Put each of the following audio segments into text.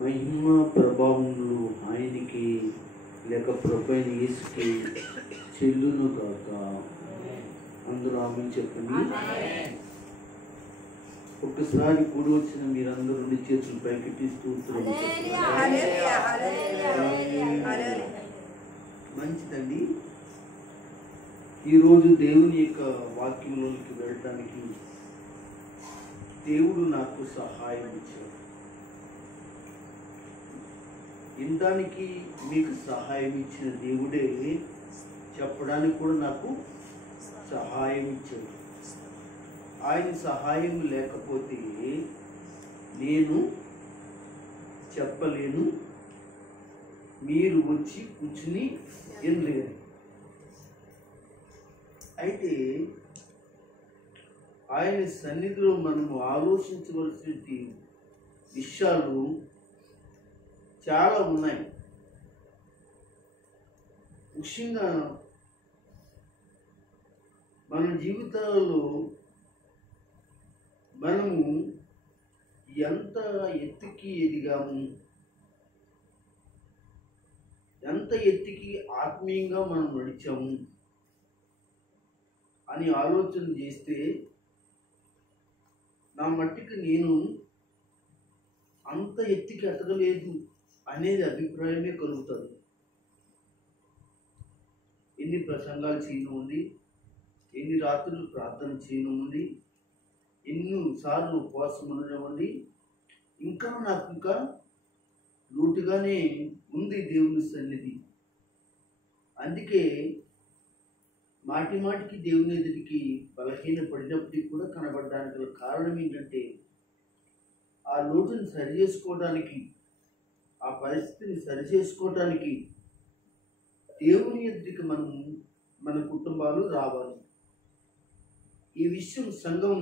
మహిమ ప్రభావములు ఆయనకి లేక ప్రభువైన యేసుకి చెల్లును గాక. అందరూ ఆమేన్ చెప్పండి. ఒక్కసారి కూడి వచ్చిన మీరందరూ రెండు చేతులు పైకెత్తి స్తోత్రం మంచిదండి. ఈరోజు దేవుని యొక్క వాక్యంలోకి వెళ్ళటానికి దేవుడు నాకు సహాయం ఇచ్చాడు. ఇందానికి మీకు సహాయం ఇచ్చిన దేవుడే చెప్పడానికి కూడా నాకు సహాయం ఇచ్చాడు. ఆయన సహాయం లేకపోతే నేను చెప్పలేను, మీరు వచ్చి కూర్చుని వినలేరు. అయితే ఆయన సన్నిధిలో మనము ఆలోచించవలసిన విషయాలు చాలా ఉన్నాయి. ముఖ్యంగా మన జీవితాలలో మనము ఎంత ఎత్తుకి ఎదిగాము, ఎంత ఎత్తుకి ఆత్మీయంగా మనం నడిచాము అని ఆలోచన చేస్తే నా మట్టికి నేను అంత ఎత్తుకి ఎదగలేదు అనేది అభిప్రాయమే కలుగుతుంది. ఎన్ని ప్రసంగాలు చేయడం ఉంది, ఎన్ని రాత్రులు ప్రార్థన చేయడం ఉంది, ఎన్నిసార్లు ఉపవాసం ఉండడం ఉంది, ఇంకా నాకు లోటుగానే ఉంది దేవుని సన్నిధి. అందుకే మాటి మాటికి దేవుని ఎదుటికి బలహీన పడినప్పటికీ కూడా కనబడడానికి గల కారణం ఏంటంటే ఆ లోటుని సరి చేసుకోవడానికి, ఆ పరిస్థితిని సరి చేసుకోవడానికి దేవుని ఎదుటికి మన కుటుంబాలు రావాలి. ఈ విషయం సంఘం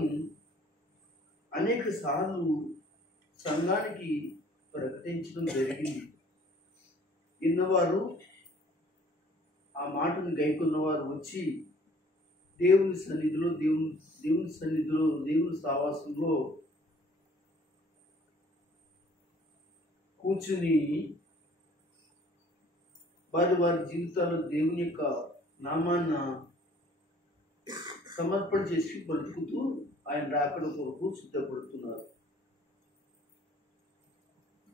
అనేక సార్లు సంఘానికి ప్రకటించడం జరిగింది. విన్నవారు, ఆ మాటను గైకున్నవారు వచ్చి దేవుని సన్నిధిలో దేవుని సావాసంలో కూర్చుని వారి జీవితాల్లో దేవుని యొక్క నామాన్న సమర్పణ చేసి బ్రతుకుతూ ఆయన రాకడ కొరకు సిద్ధపడుతున్నారు.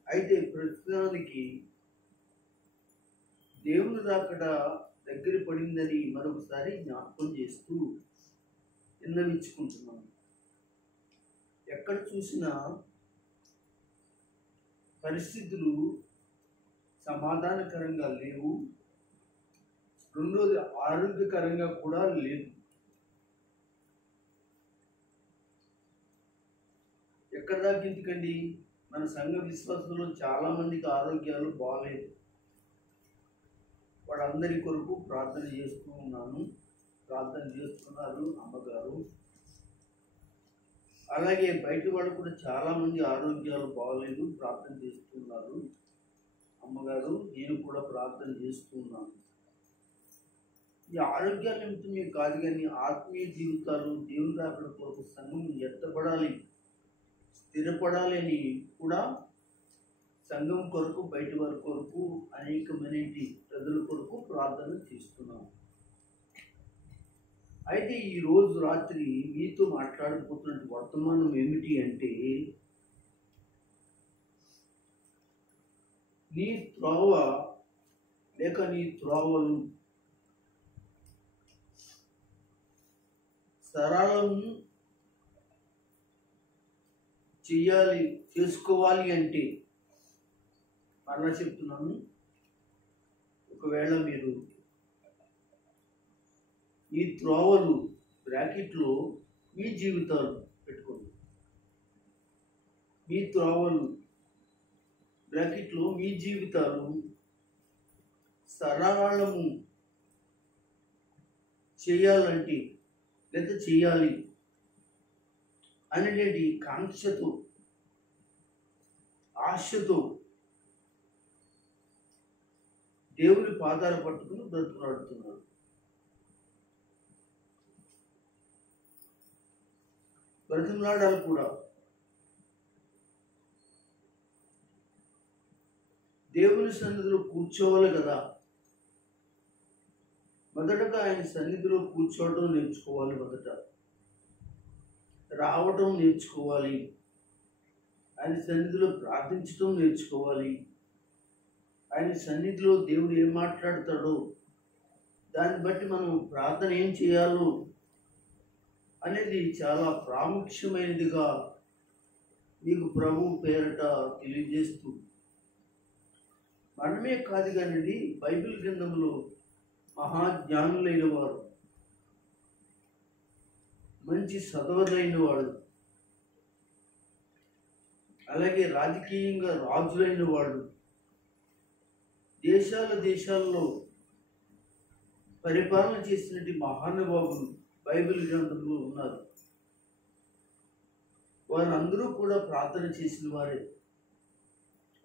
అయితే ప్రస్తుతానికి దేవుని రాకడ దగ్గర పడిందని మరొకసారి జ్ఞాపకం చేస్తూ విన్నవించుకుంటున్నాను. ఎక్కడ చూసినా పరిస్థితులు సమాధానకరంగా లేవు, రెండోది ఆరోగ్యకరంగా కూడా లేదు. ఎక్కడ దాకా ఎందుకండి, మన సంఘ విశ్వాసంలో చాలా మందికి ఆరోగ్యాలు బాగాలేదు. వాళ్ళందరి కొరకు ప్రార్థన చేస్తూ ఉన్నాను, ప్రార్థన చేస్తున్నారు అమ్మగారు. అలాగే బయట వాళ్ళు కూడా చాలా మంది ఆరోగ్యాలు బాగలేదు, ప్రార్థన చేస్తున్నారు అమ్మగారు. నేను కూడా ప్రార్థన చేస్తున్నాను. ఈ ఆరోగ్యాల నిమిత్తమే కాదు కానీ ఆత్మీయ జీవితాలు దేవుని రాకడ కొరకు సంఘం ఎత్తబడాలి, స్థిరపడాలి అని కూడా సంఘం కొరకు, బయట వారి కొరకు, అనేకమైన ప్రజల కొరకు ప్రార్థన చేస్తున్నాం. అయితే ఈరోజు రాత్రి మీతో మాట్లాడబోతున్న వర్తమానం ఏమిటి అంటే, నీ త్రోవ లేక నీ త్రోవలు సరళం చేసుకోవాలి అంటే, అలా చెప్తున్నాను. ఒకవేళ మీరు ఈ త్రోవలు బ్రాకెట్లో మీ జీవితాలు పెట్టుకోండి, మీ త్రోవలు బ్రాకెట్లో మీ జీవితాలు సరళము చేయాలంటే లేదా చేయాలి అనేటి కాంక్షతో, ఆశతో దేవుని పాదాలు పట్టుకుని బ్రతుకులాడుతున్నారు. బ్రతిమలాడాలి కూడా. దేవుని సన్నిధిలో కూర్చోవాలి కదా. మొదటగా ఆయన సన్నిధిలో కూర్చోవడం నేర్చుకోవాలి. మొదట రావటం నేర్చుకోవాలి. ఆయన సన్నిధిలో ప్రార్థించడం నేర్చుకోవాలి. ఆయన సన్నిధిలో దేవుడు ఏం మాట్లాడతాడో దాన్ని బట్టి మనం ప్రార్థన ఏం చేయాలో అనేది చాలా ప్రాముఖ్యమైనదిగా మీకు ప్రభు పేరట తెలియజేస్తూ, మనమే కాదు కానండి, బైబిల్ గ్రంథంలో మహాజ్ఞానులైన వారు, మంచి సదవులైన వాళ్ళు, అలాగే రాజకీయంగా రాజులైన వాళ్ళు, దేశాల్లో పరిపాలన చేసినటువంటి మహానుభావులు బైబిల్ గ్రంథంలో ఉన్నారు. వారందరూ కూడా ప్రార్థన చేసిన వారే.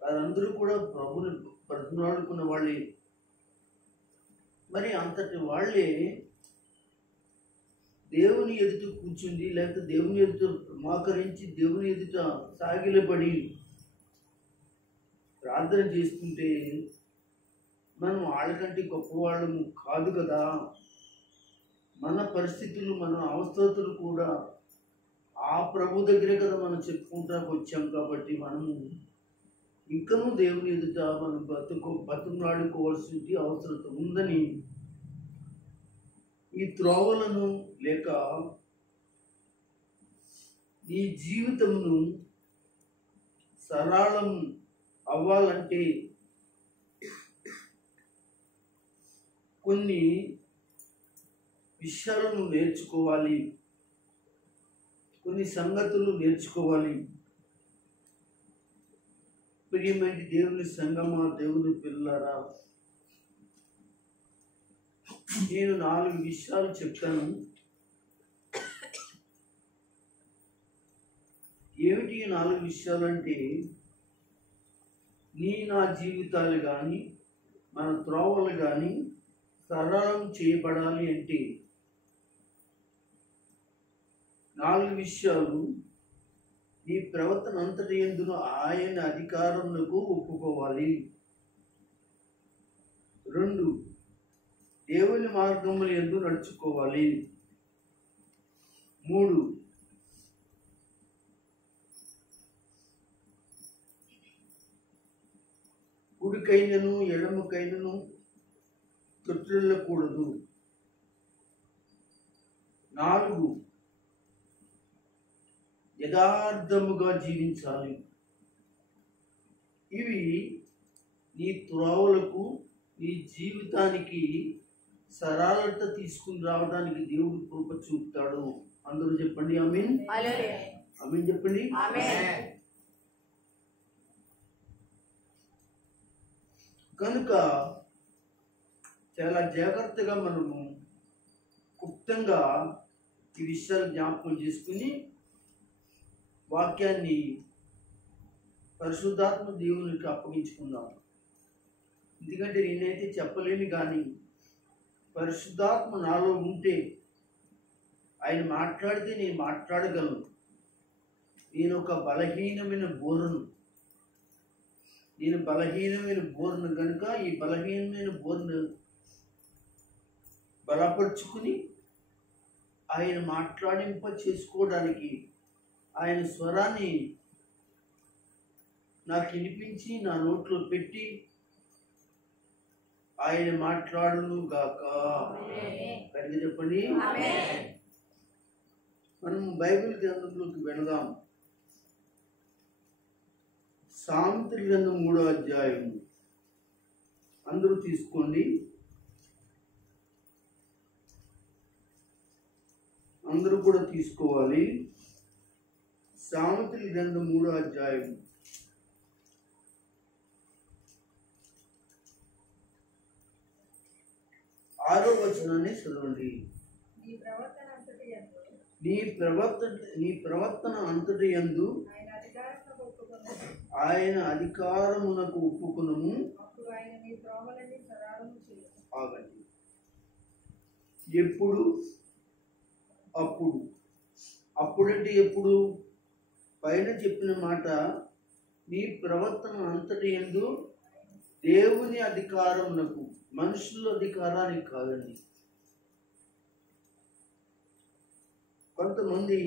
వారందరూ కూడా ప్రభుని బ్రతిమాలుకున్న వాళ్ళే. మరి అంతటి వాళ్ళే దేవుని ఎదుట కూర్చుండి, లేకపోతే దేవుని ఎదుట మోకరించి, దేవుని ఎదుట సాగిలపడి ప్రార్థన చేస్తుంటే మనం వాళ్ళకంటే గొప్పవాళ్ళము కాదు కదా. మన పరిస్థితులు, మన అవస్థతులు కూడా ఆ ప్రభు దగ్గరే కదా మనం చెప్పుకుంటా వచ్చాం. కాబట్టి మనము ఇంకనూ దేవుని ఎదుట మనం బతుకులాడుకోవాల్సిన అవసరం ఉందని, ఈ త్రోవలను లేక ఈ జీవితమును సరళం అవ్వాలంటే కొన్ని విషయాలను నేర్చుకోవాలి, కొన్ని సంగతులు నేర్చుకోవాలి. ప్రియమైన దేవుని సంగమా, దేవుని పిల్లరా, నేను 4 విషయాలు చెప్తాను. ఏమిటి ఈ 4 విషయాలు అంటే, నా జీవితాలు కానీ మన త్రోవలు కానీ సరళం చేయబడాలి అంటే 4 విషయాలు. నీ ప్రవర్తన అంతటి యందును ఆయన అధికారమునకు ఒప్పుకోవాలి. 2, దేవుని మార్గముల యందు నడుచుకోవాలి. 3, కుడికైనను ఎడమకైనను తొట్టిల్లకూడదు. 4, యథార్థముగా జీవించాలి. ఇవి నీ త్రోవలకు, నీ జీవితానికి సరళత తీసుకుని రావడానికి దేవుడు కృప చూపుతాడు. అందరూ చెప్పండి ఆమేన్. ఆమేన్ చెప్పండి. కనుక చాలా జాగ్రత్తగా మనము క్లుప్తంగా ఈ విషయాలు జ్ఞాపకం చేసుకుని వాక్యాన్ని పరిశుద్ధాత్మ దేవునికి అప్పగించుకుందాం. ఎందుకంటే నేనైతే చెప్పలేను, కానీ పరిశుద్ధాత్మ నాలో ఉంటే ఆయన మాట్లాడితే నేను మాట్లాడగలను. నేను ఒక బలహీనమైన బోరను కనుక ఈ బలహీనమైన బోరును బలపరుచుకుని ఆయన మాట్లాడింప చేసుకోవడానికి ఆయన స్వరాన్ని నాకు వినిపించి నా నోట్లో పెట్టి ఆయన మాట్లాడును గాక. కడిగి చెప్పండి. మనం బైబిల్ గ్రంథంలోకి వెళదాం. సామెతల గ్రంథం 3వ అధ్యాయం అందరూ తీసుకోండి. అందరూ కూడా తీసుకోవాలి. సామెతల గ్రంథం 3వ అధ్యాయం 6వ వచనాన్ని చదవండి. నీ ప్రవర్తన అంతటి యందు ఆయన అధికారమునకు ఒప్పుకొనుము. ఆగండి. ఎప్పుడు? అప్పుడంటే ఎప్పుడు? పైన చెప్పిన మాట, నీ ప్రవర్తన అంతటి యందు దేవుని అధికారమునకు, మనుషుల అధికారానికి కాదండి. కొంతమంది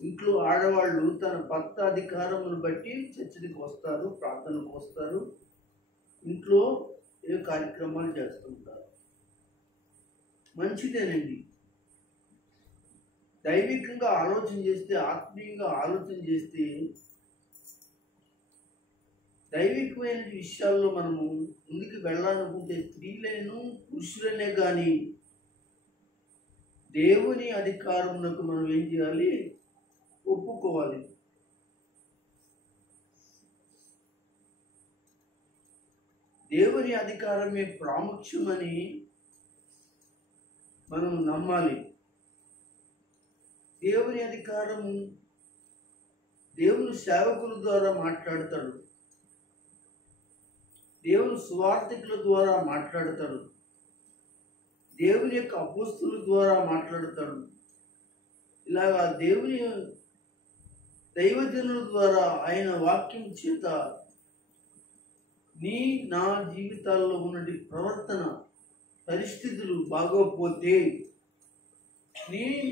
ఇంట్లో ఆడవాళ్ళు తన భర్త అధికారమును బట్టి చర్చికి వస్తారు, ప్రార్థనకు వస్తారు, ఇంట్లో ఏ కార్యక్రమాలు చేస్తుంటారు. మంచిదేనండి. దైవికంగా ఆలోచన చేస్తే, ఆత్మీయంగా ఆలోచన చేస్తే, దైవికమైన విషయాల్లో మనము ముందుకు వెళ్ళాలనుకుంటే స్త్రీలైన పురుషులనే కానీ దేవుని అధికారమునకు మనం ఏం చేయాలి? ఒప్పుకోవాలి. దేవుని అధికారమే ప్రాముఖ్యమని మనం నమ్మాలి. దేవుని అధికారము దేవుని సేవకుల ద్వారా మాట్లాడతాడు, దేవుని సువార్థికుల ద్వారా మాట్లాడతాడు, దేవుని యొక్క అపోస్తుల ద్వారా మాట్లాడతాడు. ఇలాగా దేవుని దైవజనుల ద్వారా ఆయన వాక్యం చేత నా జీవితాల్లో ఉన్నటి ప్రవర్తన పరిస్థితులు బాగోపోతే,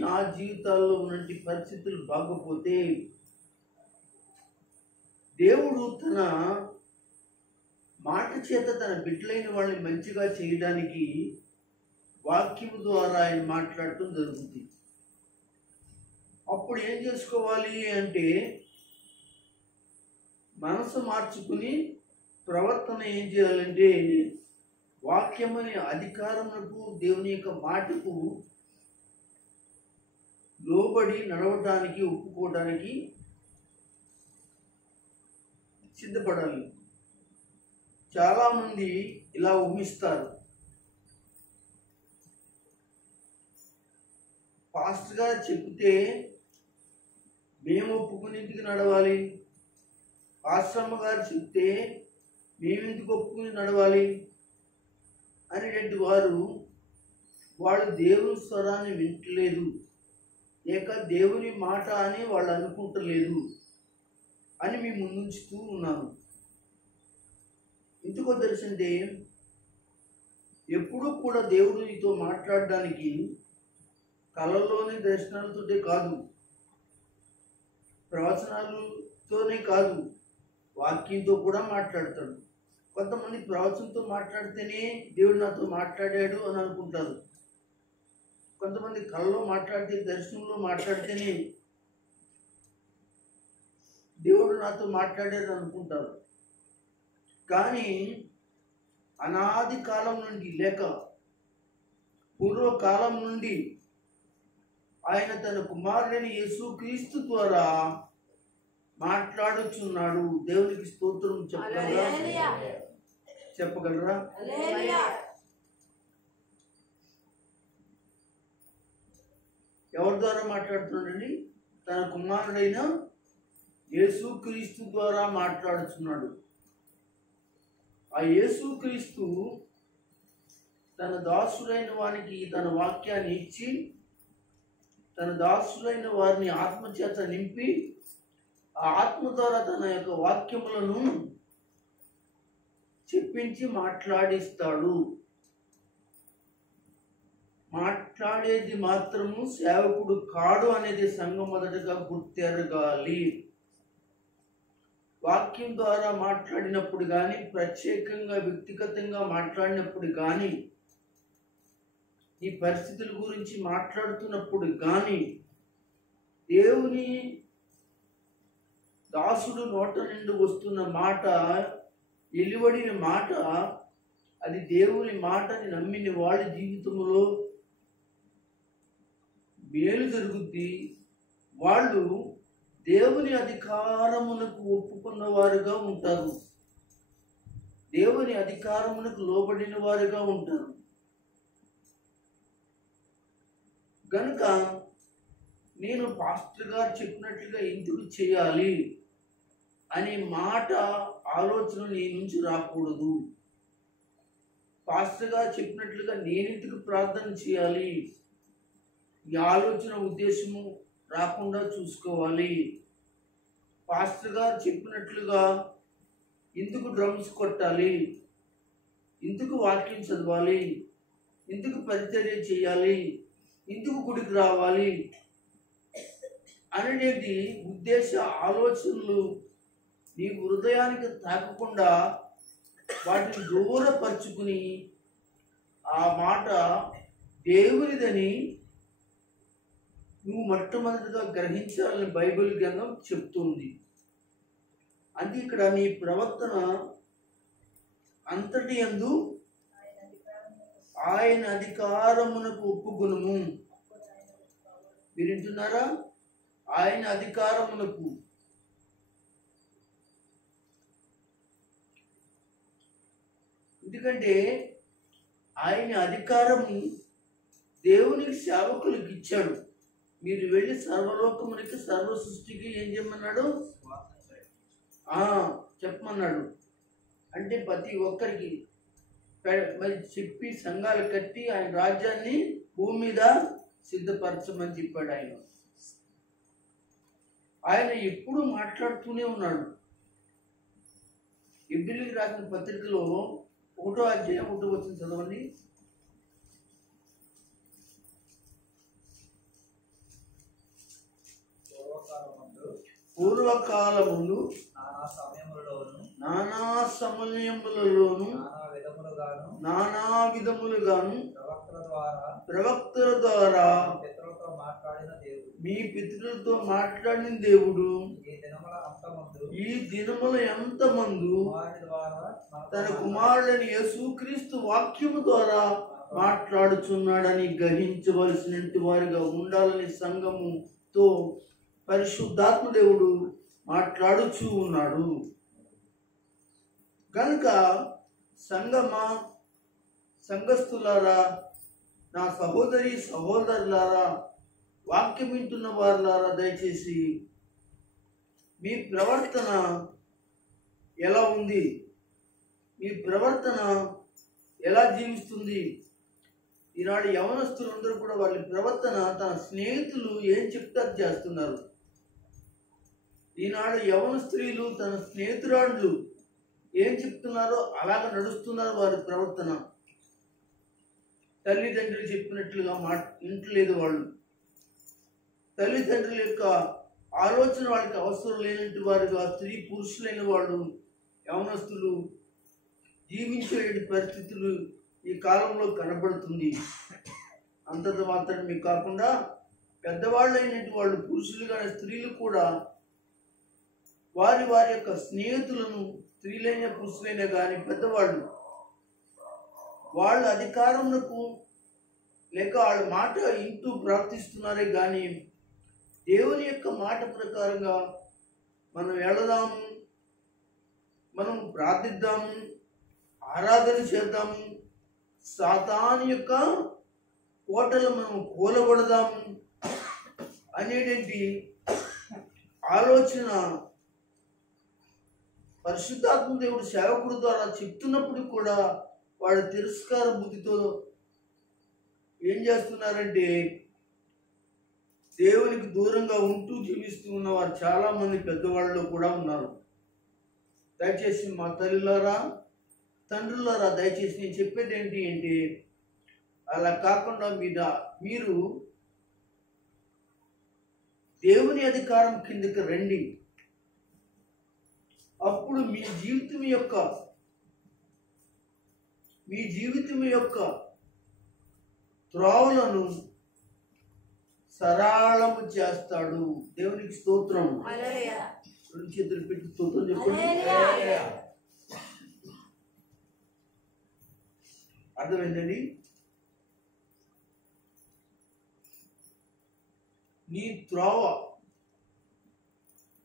నా జీవితాల్లో ఉన్నటి పరిస్థితులు బాగోపోతే, దేవుడు తన మాట చేత తన బిడ్డలైన వాళ్ళని మంచిగా చేయడానికి వాక్యం ద్వారా ఆయన మాట్లాడటం జరుగుతుంది. అప్పుడు ఏం చేసుకోవాలి అంటే, మనసు మార్చుకుని ప్రవర్తన ఏం చేయాలంటే, వాక్యం అనే అధికారములకు, దేవుని యొక్క మాటకు లోబడి నడవటానికి, ఒప్పుకోవడానికి సిద్ధపడాలి. చాలామంది ఇలా ఊహిస్తారు, పాస్టర్ గారు చెప్తే మేము ఒప్పుకునేందుకు నడవాలి, పాస్టమ్మ గారు చెప్తే మేమెందుకు ఒప్పుకుని నడవాలి అనేటువంటి వాళ్ళు దేవుని స్వరాన్ని వింటలేదు, లేక దేవుని మాట అని వాళ్ళు అనుకుంటలేదు అని మేము ముందుంచుతూ ఉన్నాను. ఎందుకో తెలుసంటే, ఎప్పుడూ కూడా దేవుడు నీతో మాట్లాడడానికి కళల్లోని దర్శనాలతోటే కాదు, ప్రవచనాలతోనే కాదు, వాక్యంతో కూడా మాట్లాడతాడు. కొంతమంది ప్రవచనంతో మాట్లాడితేనే దేవుడు నాతో మాట్లాడాడు అని అనుకుంటారు. కొంతమంది కళలో మాట్లాడితే, దర్శనంలో మాట్లాడితేనే దేవుడు నాతో మాట్లాడాడు అనుకుంటారు. కానీ అనాది కాలం నుండి, లేక పూర్వకాలం నుండి ఆయన తన కుమారుడైన యేసుక్రీస్తు ద్వారా మాట్లాడుచున్నాడు. దేవునికి స్తోత్రం చెప్పగలరా? ఎవరి ద్వారా మాట్లాడుతున్నాడండి? తన కుమారుడైన యేసుక్రీస్తు ద్వారా మాట్లాడుచున్నాడు. ఆ యేసుక్రీస్తు తన దాసుడైన వారికి తన వాక్యాన్ని ఇచ్చి, తన దాసులైన వారిని ఆత్మచేత నింపి, ఆ ఆత్మ ద్వారా తన యొక్క వాక్యములను చెప్పించి మాట్లాడిస్తాడు. మాట్లాడేది మాత్రము సేవకుడు కాడు అనేది సంఘం మొదటగా గుర్తెరగాలి. వాక్యం ద్వారా మాట్లాడినప్పుడు కానీ, ప్రత్యేకంగా వ్యక్తిగతంగా మాట్లాడినప్పుడు కానీ, ఈ పరిస్థితుల గురించి మాట్లాడుతున్నప్పుడు కానీ, దేవుని దాసుడు నోట నుండి వస్తున్న మాట, వెలువడిన మాట, అది దేవుని మాటని నమ్మిన వాళ్ళ జీవితంలో మేలు జరుగుద్ది. వాళ్ళు దేవుని అధికారమునకు ఒప్పుకున్న వారుగా ఉంటారు, దేవుని అధికారమునకు లోబడిన వారుగా ఉంటారు. కనుక నేను పాస్టర్ గారు చెప్పినట్లుగా ఎందుకు చేయాలి అనే మాట, ఆలోచన నీ నుంచి రాకూడదు. పాస్టర్ గారు చెప్పినట్లుగా నేను ఎందుకు ప్రార్థన చేయాలి, ఈ ఆలోచన, ఉద్దేశము రాకుండా చూసుకోవాలి. పాస్టర్ గారు చెప్పినట్లుగా ఎందుకు డ్రమ్స్ కొట్టాలి, ఎందుకు వాక్యం చదవాలి, ఎందుకు పరిచర్య చేయాలి, ఎందుకు గుడికి రావాలి అనేది ఉద్దేశ ఆలోచనలు నీ హృదయానికి తాకకుండా వాటిని దూరపరుచుకుని ఆ మాట దేవునిదని నువ్వు మొట్టమొదటిగా గ్రహించాలని బైబిల్ గ్రంథం చెప్తుంది. అది ఇక్కడ నీ ప్రవర్తన అంతటి యందు ఆయన అధికారమునకు ఒప్పుకొనుము. మీరు వింటున్నారా? ఆయన అధికారమునకు. ఎందుకంటే ఆయన అధికారం దేవునికి సేవకులకు ఇచ్చాడు. మీరు వెళ్ళి సర్వలోకమునికి సర్వ సృష్టికి ఏం చేయమన్నాడు? చెప్పమన్నాడు. అంటే ప్రతి ఒక్కరికి మరి చెప్పి సంఘాలు కట్టి ఆయన రాజ్యాన్ని భూమి మీద సిద్ధపరచమని చెప్పాడు. ఆయన ఎప్పుడు మాట్లాడుతూనే ఉన్నాడు. హెబ్రీయులకు రాసిన పత్రికలో 1వ అధ్యాయం 1వ వచనం చదవండి. పూర్వకాలముందు నానా సమయములలోను నానా విధములుగాను ప్రవక్తల ద్వారా మీ పితరులతో మాట్లాడిన దేవుడు ఈ దినముల ఎంతమందు తన కుమారుడైన యేసుక్రీస్తు వాక్యము ద్వారా మాట్లాడుచున్నాడని గ్రహించవలసిన వారిగా ఉండాలని సంఘముతో పరిశుద్ధాత్మ దేవుడు మాట్లాడుచూ ఉన్నాడు. కనుక సంఘస్థులారా, నా సహోదరి సహోదరులారా, వాక్యం వింటున్న వారులారా, దయచేసి మీ ప్రవర్తన ఎలా ఉంది, మీ ప్రవర్తన ఎలా జీవిస్తుంది? ఈనాడు యవనస్తులందరూ కూడా వాళ్ళ ప్రవర్తన తన స్నేహితులు ఏం చెప్తారు చేస్తున్నారు. ఈనాడు యవన స్త్రీలు తన స్నేహితురాళ్ళు ఏం చెప్తున్నారో అలాగ నడుస్తున్నారు వారి ప్రవర్తన. తల్లిదండ్రులు చెప్పినట్లుగా వింటలేదు వాళ్ళు. తల్లిదండ్రుల యొక్క ఆలోచన వాళ్ళకి అవసరం లేనట్టు వారుగా స్త్రీ పురుషులైన వాళ్ళు యవనస్తులు జీవించే పరిస్థితులు ఈ కాలంలో కనబడుతుంది. అంతత మాత్రమే కాకుండా పెద్దవాళ్ళు అయినట్టు వాళ్ళు పురుషులు కానీ స్త్రీలు కూడా వారి వారి యొక్క స్నేహితులను, స్త్రీలైన పురుషులైనా కానీ పెద్దవాళ్ళు వాళ్ళ అధికారములకు లేక వాళ్ళ మాట ఇంటూ ప్రార్థిస్తున్నారే కానీ దేవుని యొక్క మాట ప్రకారంగా మనం వెళదాము, మనం ప్రార్థిద్దాము, ఆరాధన చేద్దాము, సాతాను యొక్క కోటలు మనం కూలగొడదాము అనేటువంటి ఆలోచన పరిశుద్ధాత్మ దేవుడు సేవకుడు ద్వారా చెప్తున్నప్పుడు కూడా వాడు తిరస్కార బుద్ధితో ఏం చేస్తున్నారంటే దేవునికి దూరంగా ఉంటూ జీవిస్తూ ఉన్నవారు చాలా మంది పెద్దవాళ్ళు కూడా ఉన్నారు. దయచేసి మా తల్లులారా, తండ్రులారా, దయచేసి నేను చెప్పేది ఏంటి అంటే అలా కాకుండా మీరు దేవుని అధికారం కిందకి రండి. అప్పుడు మీ జీవితం యొక్క త్రోవలను సరళము చేస్తాడు. దేవునికి స్తోత్రం. రెండు చేతులు పెట్టి స్తోత్రం చెప్పండి. అర్థమైందండి? నీ త్రోవ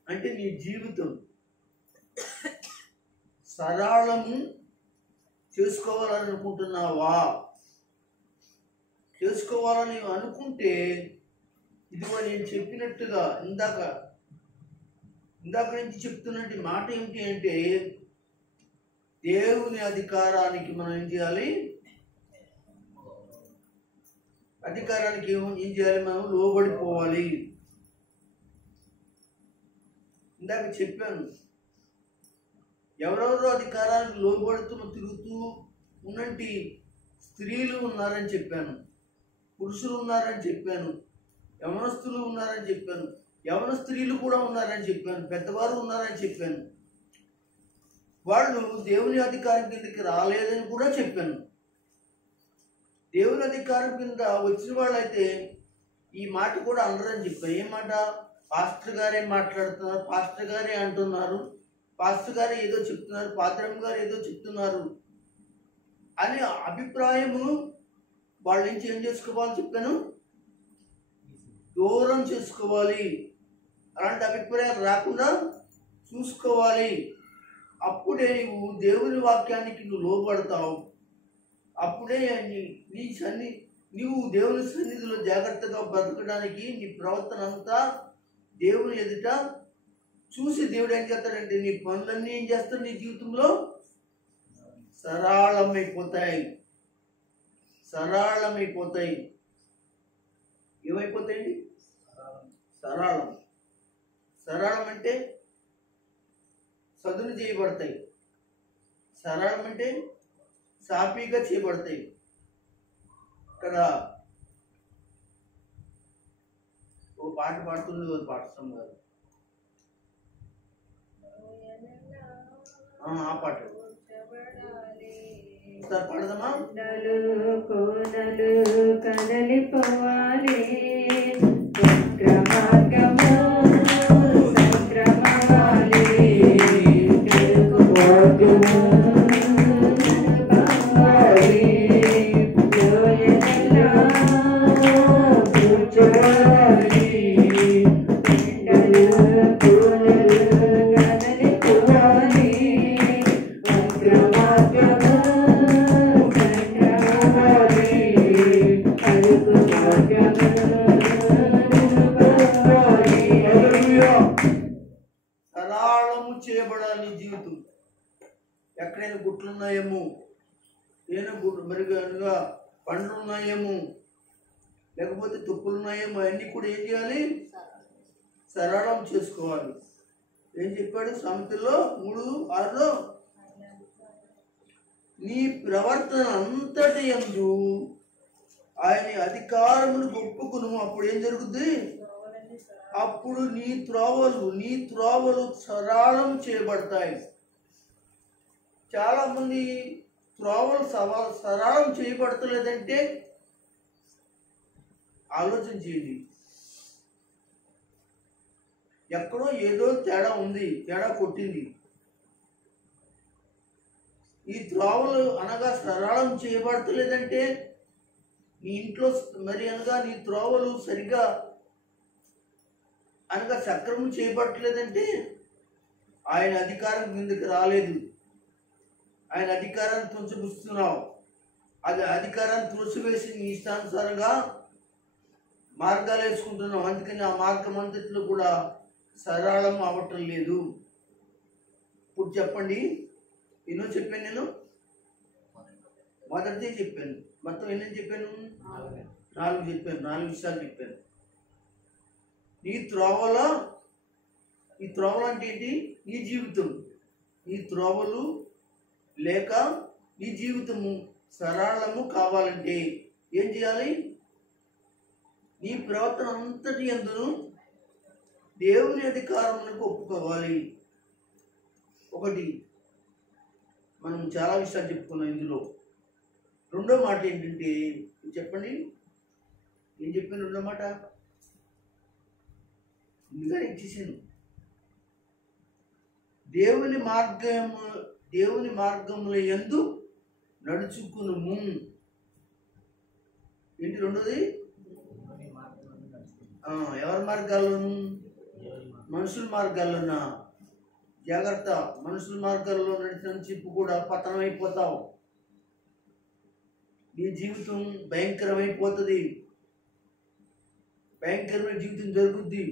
అంటే నీ జీవితం సరళము చేసుకోవాలని అనుకుంటున్నావా? చేసుకోవాలని అనుకుంటే ఇదిగో నేను చెప్పినట్టుగా ఇందాక నుంచి చెప్తున్నట్టు మాట ఏమిటి అంటే దేవుని అధికారానికి మనం ఏం చేయాలి? అధికారానికి ఏం చేయాలి? మనం లోబడిపోవాలి. ఇందాక చెప్పాను, ఎవరెవరో అధికారానికి లోబడుతూ తిరుగుతూ ఉన్నంటి స్త్రీలు ఉన్నారని చెప్పాను, పురుషులు ఉన్నారని చెప్పాను, యవనస్తులు ఉన్నారని చెప్పాను, యవన స్త్రీలు కూడా ఉన్నారని చెప్పాను, పెద్దవారు ఉన్నారని చెప్పాను. వాళ్ళు దేవుని అధికారం కిందకి రాలేదని కూడా చెప్పాను. దేవుని అధికారం కింద వచ్చిన వాళ్ళైతే ఈ మాట కూడా అనరని చెప్పాను. ఏ మాట? పాస్టర్ గారే మాట్లాడుతున్నారు, పాస్టర్ గారే అంటున్నారు, పాస్టర్ గారు ఏదో చెప్తున్నారు, పాత్రమ్మ గారు ఏదో చెప్తున్నారు అనే అభిప్రాయము వాళ్ళ నుంచి ఏం చేసుకోవాలని చెప్పాను? దూరం చేసుకోవాలి. అలాంటి అభిప్రాయాలు రాకుండా చూసుకోవాలి. అప్పుడే నువ్వు దేవుని వాక్యానికి నువ్వు లోబడతావు. అప్పుడే నీవు దేవుని సన్నిధిలో జాగ్రత్తగా బ్రతకడానికి నీ ప్రవర్తన అంతా దేవుని ఎదుట చూసి దేవుడు ఏం చేస్తాడంటే నీ పనులన్నీ ఏం చేస్తాడు? నీ జీవితంలో సరళమైపోతాయి. సరళమైపోతాయి. ఏమైపోతాయండి? సరళం. సరళం అంటే సదును చేయబడతాయి. సరళం అంటే సాఫీగా చేయబడతాయి. ఇక్కడ ఓ పాట పాడుతుంది ఓ పాఠం గారు, ఆ పాట ఒకసారి పాడదామా? కోనలు కదలిపోవాలి, మార్గము సంక్రమవాలి, చేయబడాలి జీవితం. ఎక్కడైనా గుట్లు ఉన్నాయేమో, ఏదైనా మెరుగనుగా పండ్లు ఉన్నాయేమో, లేకపోతే తుప్పులు ఉన్నాయేమో, అన్నీ కూడా ఏం చేయాలి? సరళం చేసుకోవాలి. ఏం చెప్పాడు సామెతల్లో 3:6లో? నీ ప్రవర్తన అంతటి యందు ఆయన అధికారమును ఒప్పుకును. అప్పుడు ఏం జరుగుద్ది? అప్పుడు నీ త్రోవలు సరళం చేయబడతాయి. చాలా మంది త్రోవలు సరళం చేయబడతలేదంటే ఆలోచన చేయండి. ఎక్కడో ఏదో తేడా ఉంది, తేడా కొట్టింది. ఈ త్రోవలు అనగా సరళం చేయబడతలేదంటే నీ ఇంట్లో మరి అనగా నీ త్రోవలు సరిగా అనగా సక్రమం చేయబట్టలేదంటే ఆయన అధికారం కిందకి రాలేదు. ఆయన అధికారాన్ని తుంచబుస్తున్నావు. అది అధికారాన్ని తులసివేసి నీ ఇష్టానుసారంగా మార్గాలు వేసుకుంటున్నావు. అందుకని ఆ మార్గం అంతట్లో కూడా సరళం అవ్వటం లేదు. ఇప్పుడు చెప్పండి, ఎన్నో చెప్పాను నేను? మొదటిదే చెప్పాను. మొత్తం ఎన్నో చెప్పాను? 4 చెప్పాను. 4 విషయాలు చెప్పాను. ఈ త్రోవలు అంటే ఏంటి? నీ జీవితం. ఈ త్రోవలు లేక నీ జీవితము సరళము కావాలంటే ఏం చేయాలి? నీ ప్రవర్తన అంతటి యందును దేవుని అధికారమునకు ఒప్పుకోవాలి. ఒకటి, మనం చాలా విషయాలు చెప్పుకున్నాం ఇందులో. రెండో మాట ఏంటంటే, చెప్పండి, ఏం చెప్పాను? రెండో మాట ఇంకా ఇచ్చేసాను. దేవుని మార్గముల యందు నడుచుకునుము. ఏంటి రెండోది? ఎవరి మార్గాల్లోనూ? మనుషుల మార్గాల్లోనా? జాగ్రత్త. మనుషుల మార్గాల్లో నడిచిన చెప్పు కూడా పతనం అయిపోతావు. నీ జీవితం భయంకరమైపోతుంది. భయంకరమైన జీవితం జరుగుద్ది.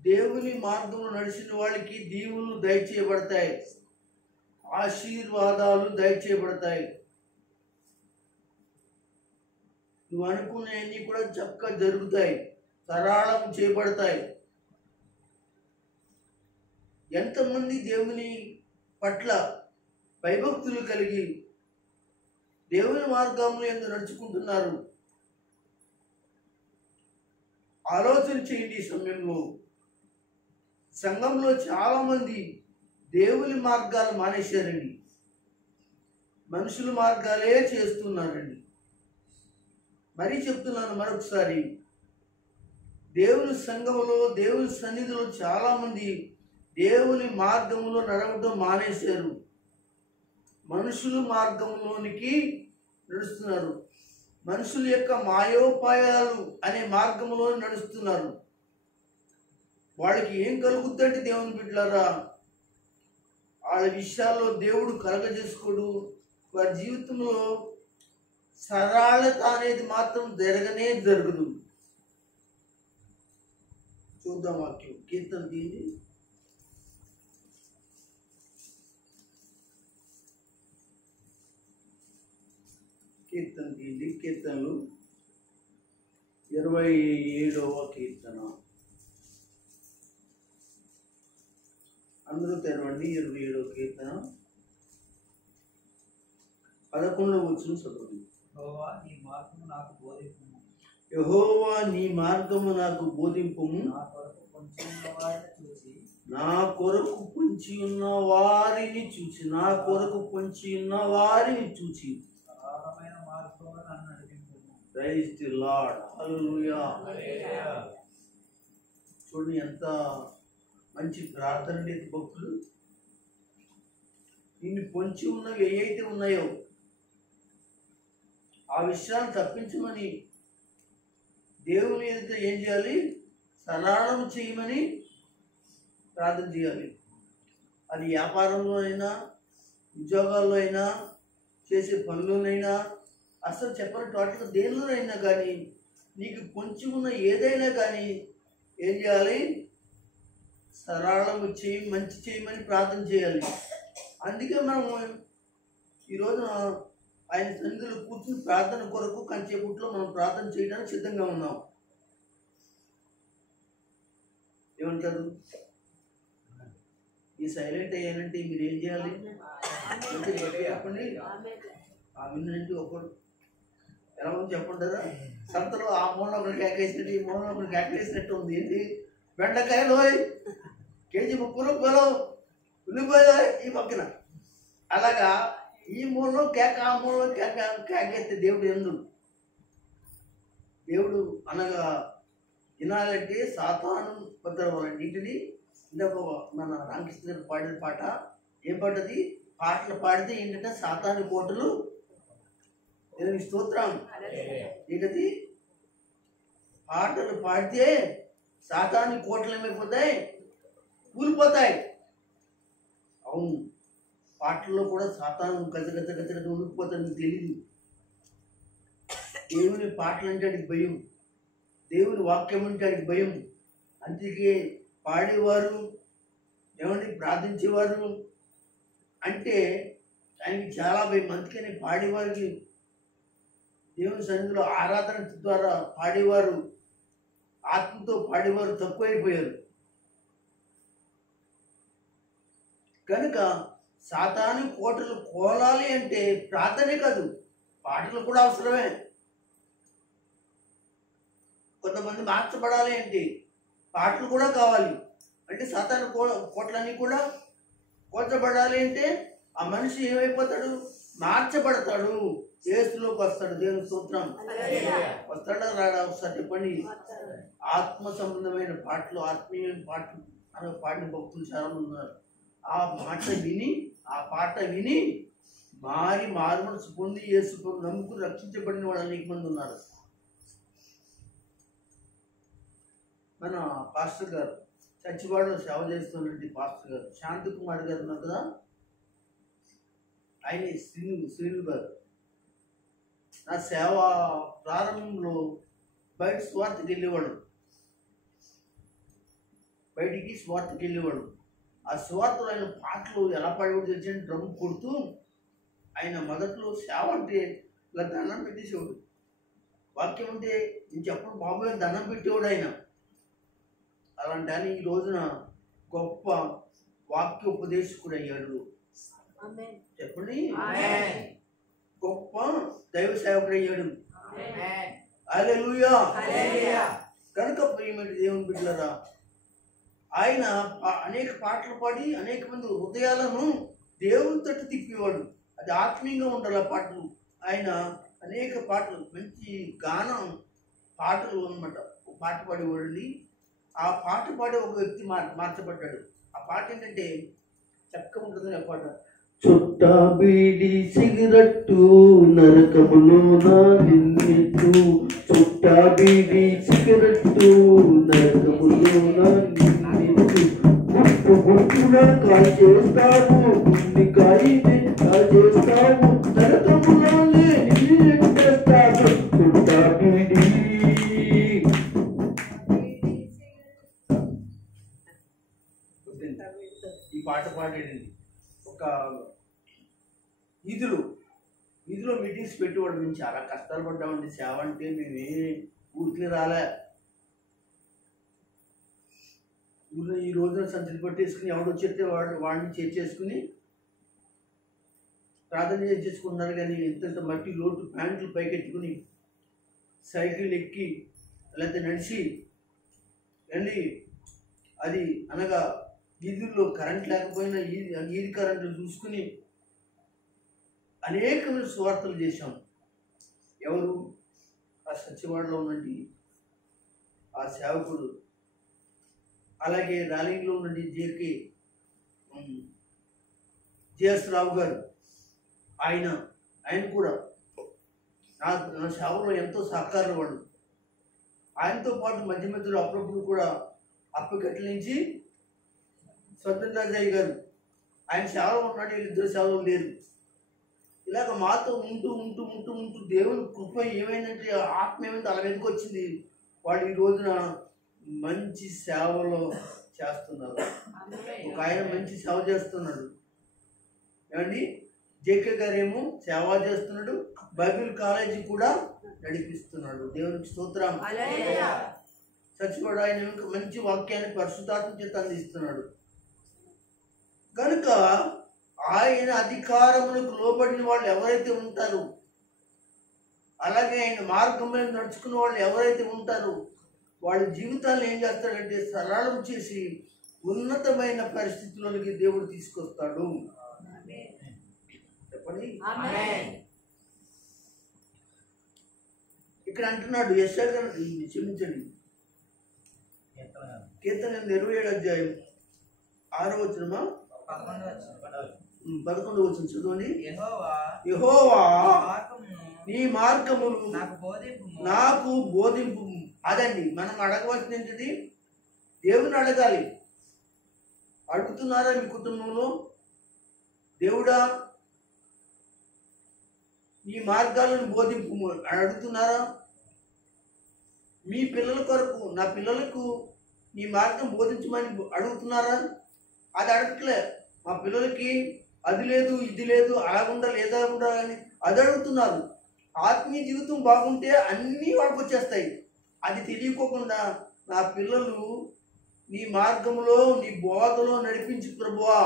దేవుని మార్గంలో నడిచిన వాళ్ళకి దీవులు దయచేయబడతాయి, ఆశీర్వాదాలు దయచేయబడతాయి. నువ్వు అనుకునేవన్నీ కూడా చక్కగా జరుగుతాయి, సరళం చేయబడతాయి. ఎంతమంది దేవుని పట్ల భయభక్తులు కలిగి దేవుని మార్గంలో ఎందుకు నడుచుకుంటున్నారు? ఆలోచన చేయండి. ఈ సమయంలో సంఘంలో చాలామంది దేవుని మార్గాలు మానేశారండి, మనుషుల మార్గాలే చేస్తున్నారండి. మరీ చెప్తున్నాను మరొకసారి, దేవుని సంఘంలో దేవుని సన్నిధిలో చాలామంది దేవుని మార్గంలో నడవడం మానేశారు, మనుషుల మార్గంలోనికి నడుస్తున్నారు. మనుషుల యొక్క మాయోపాయాలు అనే మార్గంలో నడుస్తున్నారు. వాళ్ళకి ఏం కలుగుద్దంటే దేవుని బిడ్డలారా, వాళ్ళ విషయాల్లో దేవుడు కలగజేసుకోడు. వారి జీవితంలో సరళత అనేది మాత్రం జరగనే జరగదు. చూద్దాం వాక్యం. కీర్తన తీయండి. కీర్తనలు 27వ కీర్తన. అందరూ తెరవండి. 27వ కీర్తన 11వ వచనం చదవండి. యెహోవా నీ మార్గము నాకు బోధింపుము, నా కొరకు పొంచి ఉన్న వారిని చూచి, నా కొరకు పొంచి ఉన్న వారిని చూచి. Praise the lord. హల్లెలూయా. చూడండి ఎంత మంచి ప్రార్థన లేదు భక్తులు. నిన్ను పొంచి ఉన్నవి ఏవైతే ఉన్నాయో ఆ విషయాన్ని తప్పించమని దేవుని ఎదుట ఏం చేయాలి? సరళం చేయమని ప్రార్థన చేయాలి. అది వ్యాపారంలో అయినా, ఉద్యోగాల్లో అయినా, చేసే పనుల్లోనైనా, అసలు చెప్పని టోటల్గా దేనిలోనైనా కానీ నీకు కొంచెం ఉన్న ఏదైనా కానీ ఏం చేయాలి? సరళము చేయి, మంచి చేయమని ప్రార్థన చేయాలి. అందుకే మనం ఈరోజు ఆయన సన్నిధిలో కూర్చుని ప్రార్థన కొరకు కంచేపుట్లో మనం ప్రార్థన చేయడానికి సిద్ధంగా ఉన్నాం. ఏమంటారు? ఈ సైలెంట్ అయ్యానంటే మీరు ఏం చేయాలి? చెప్పండి. ఆ విన్నంటే ఒకడు ఎలా ఉంది చెప్పండి కదా. సంతలో ఆ మూల ఒకటి కేకేసినట్టు, ఈ మూల ఒకటి కేకేసినట్టు ఉంది. ఏంటి? బెండకాయలు కేజీ 30 రూపాయలు, ఉల్లిపాయలు ఈ పక్కన. అలాగా ఈ మూలలో కేక, ఆ మూలలో కేకేస్తే దేవుడు ఎందుకు? దేవుడు అనగా వినాలంటే సాతాను భద్రవాలండి. ఇంటిని ఇందాక మన రామకృష్ణ గారు పాడిన పాట, ఏం పాటది? పాటలు పాడితే ఏంటంటే సాతాను కోటలు. దేవుని స్తోత్రం. ఏంటది? పాటలు పాడితే సాతాను కోటలు ఏమైపోతాయి? కూలిపోతాయి. అవును, పాటల్లో కూడా సాతాను గజ గజ గజ గజ ఉడికిపోతానికి తెలియదు. దేవుని పాటలు అంటే అడిగి భయం, దేవుని వాక్యం అంటే అడిగి భయం. అందుకే పాడేవారు ఏమంటే ప్రార్థించేవారు అంటే ఆయనకి చాలా భయం. అందుకని పాడేవారికి, దేవుని సన్నిధిలో ఆరాధన ద్వారా పాడేవారు, ఆత్మతో పాడేవారు తక్కువైపోయారు. కనుక సాతాను కోటలు కోలాలి అంటే ప్రార్థనే కాదు, పాటలు కూడా అవసరమే. కొంతమంది మార్చబడాలి అంటే పాటలు కూడా కావాలి. అంటే సాతాను కోటలన్నీ కూడా కోల్చబడాలి అంటే ఆ మనిషి ఏమైపోతాడు? మార్చబడతాడు, యేసులోకి వస్తాడు. దేవుని స్తోత్రం. వస్తాడా రాడా? ఒకసారి చెప్పండి. ఆత్మ సంబంధమైన పాటలు, ఆత్మీయమైన పాటలు అని పాడిన భక్తులు చాలా మంది ఉన్నారు. ఆ పాట విని మారు మనసు పొంది యేసుని నమ్ముకుని రక్షించబడిన వాళ్ళు అనేక మంది ఉన్నారు. మన పాస్టర్ గారు చచ్చివాడలో సేవ చేస్తున్నటువంటి పాస్టర్ గారు శాంతి కుమార్ గారు ఉన్నారు కదా, ఆయన శ్రీను గారు. నా సేవ ప్రారంభంలో బయట స్వార్థకి వెళ్ళేవాడు, బయటికి స్వార్థకి వెళ్ళేవాడు. ఆ స్వార్థలో ఆయన పాటలు ఎలా పాడేవాడు తెలిసి డ్రమ్ కొడుతూ ఆయన మొదట్లో సేవ అంటే ఇలా దండం పెట్టేసేవాడు. వాక్యం అంటే నేను చెప్పడం బాబు దండం పెట్టేవాడు ఆయన. అలాంటి ఆయన ఈ రోజున గొప్ప వాక్య ఉపదేశకుడు అయ్యాడు. చెప్పండి. గొప్ప దైవ సేవకుడు అయ్యాడు. హల్లెలూయా. కనుక ప్రియమైన దేవుని బిడ్డలారా, ఆయన అనేక పాటలు పాడి అనేక మంది హృదయాలను దేవుని తట్టు తిప్పేవాడు. అది ఆత్మీయంగా ఉండాలి ఆ పాటలు. ఆయన అనేక పాటలు, మంచి గానం పాటలు అన్నమాట. పాట పాడేవాడిని. ఆ పాట పాడే ఒక వ్యక్తి మార్చబడ్డాడు. ఆ పాట ఏంటంటే చక్కగా ఉంటుంది. ఆ పాట చుట్టా బీడి సిగరెట్టు నరకములో నా నిన్నెట్టు, చుట్టా బీడి సిగరెట్టు నరకములో నా నిన్నెట్టు, గుట్టు గుట్టున కాల్చేస్తావు, గుండి కాయిని కాల్చేస్తావు, నరకములో నిన్నెట్టేస్తావు చుట్టా బీడి. ఈ పాట పాడేది ఒక ఈదులో మీటింగ్స్ పెట్టేవాడు. మేము చాలా కష్టాలు పడ్డామండి. సేవ అంటే మేమే ఊరికి రాలే. ఊళ్ళో ఈ రోజున సంచులు పట్టేసుకుని ఎవడు వచ్చేస్తే వాడిని చేర్చేసుకుని ప్రార్థన చేసుకున్నారు. కానీ ఎంతెంత మట్టి లోటు ప్యాంట్లు పైకెట్టుకుని సైకిల్ ఎక్కి లేకపోతే నడిచి వెళ్ళి, అది అనగా వీధుల్లో కరెంట్ లేకపోయినా ఈది కరెంట్లు చూసుకుని అనేకమైన సువార్తలు చేశాం. ఎవరు? ఆ సత్యవాడలో ఉన్నది ఆ సేవకుడు. అలాగే రాలింగ్లో ఉన్నది జేఎస్ రావు గారు. ఆయన కూడా నా సేవలో ఎంతో సహకారం వాడు. ఆయనతో పాటు మధ్య మధ్యలో అప్పుడప్పుడు కూడా అప్పగట్ల నుంచి స్వతంత్రరాజయ్య గారు, ఆయన సేవలో ఉన్నాడు, వీళ్ళిద్దరు సేవలో లేరు. ఇలాగ మాతో ఉంటూ ఉంటూ ఉంటూ ఉంటూ దేవుని కృప ఏమైందంటే, ఆత్మ ఏమైంది అలా వెనుక వచ్చింది. వాళ్ళు ఈ రోజున మంచి సేవలో చేస్తున్నారు. ఒక ఆయన మంచి సేవ చేస్తున్నాడు. ఏమండి, జేకే గారేమో సేవ చేస్తున్నాడు, బైబిల్ కాలేజీ కూడా నడిపిస్తున్నాడు. దేవునికి స్తోత్రం. చచ్చిపోయాడు. ఆయన మంచి వాక్యాన్ని పరిశుద్ధాత్మ చేత అందిస్తున్నాడు. కనుక ఆయన అధికారములకు లోబడిన వాళ్ళు ఎవరైతే ఉంటారో, అలాగే ఆయన మార్గంలో నడుచుకున్న వాళ్ళు ఎవరైతే ఉంటారో, వాళ్ళ జీవితాన్ని ఏం చేస్తాడంటే సరళం చేసి ఉన్నతమైన పరిస్థితుల్లోకి దేవుడు తీసుకొస్తాడు. చెప్పండి. ఇక్కడ అంటున్నాడు యెషయా గారు, క్షమించండి, కీర్తన 27వ అధ్యాయం 6వ వచనమా 11వ వచనం చదవండి. యెహోవా నీ మార్గములు నాకు బోధింపు. అదండి మనం అడగవలసింది ఏంటిది? దేవుని అడగాలి. అడుగుతున్నారా మీ కుటుంబంలో? దేవుడా నీ మార్గాలను బోధింపు అడుగుతున్నారా? మీ పిల్లల కొరకు, నా పిల్లలకు నీ మార్గం బోధించమని అడుగుతున్నారా? అది అడగట్లే. మా పిల్లలకి అది లేదు, ఇది లేదు, అలాగుండా లేదా ఉండాలని అది అడుగుతున్నారు. ఆత్మీయ జీవితం బాగుంటే అన్నీ వాళ్ళకి వచ్చేస్తాయి. అది తెలియకోకుండా నా పిల్లలు నీ మార్గంలో నీ బోధలో నడిపించు ప్రభువా.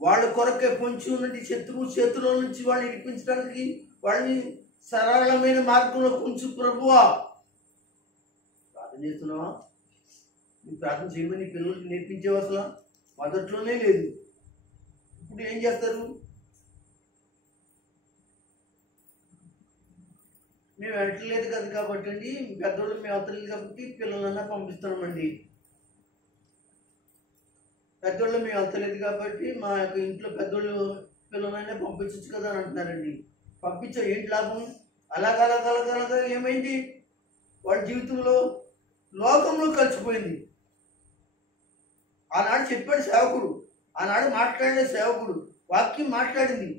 వాళ్ళ కొరకే పొంచి ఉన్నది శత్రువు చేతిలో నుంచి వాళ్ళని నడిపించడానికి వాళ్ళని సరళమైన మార్గంలో కొంచెం ప్రభువా. ప్రార్థన చేస్తున్నావా? నీ ప్రార్థన చేయమని పిల్లలకి నేర్పించేవి అసలు మొదట్లోనే లేదు. ఇప్పుడు ఏం చేస్తారు? మేము వెళ్ళట్లేదు కదా కాబట్టి అండి, పెద్దోళ్ళు మేము అవతలేదు కాబట్టి పిల్లలన్నా పంపిస్తున్నామండి. పెద్దోళ్ళు మేము వెళ్తలేదు కాబట్టి మా యొక్క ఇంట్లో పెద్దోళ్ళు పిల్లలైనా పంపించచ్చు కదా అని అంటున్నారండి. పంపించారు, ఏంటి లాభం? అలాగలాగలాగలాగా ఏమైంది? వాళ్ళ జీవితంలో లోకంలో కలిసిపోయింది. ఆనాడు చెప్పాడు సేవకుడు, ఆనాడు మాట్లాడే సేవకుడు వాక్యం మాట్లాడింది,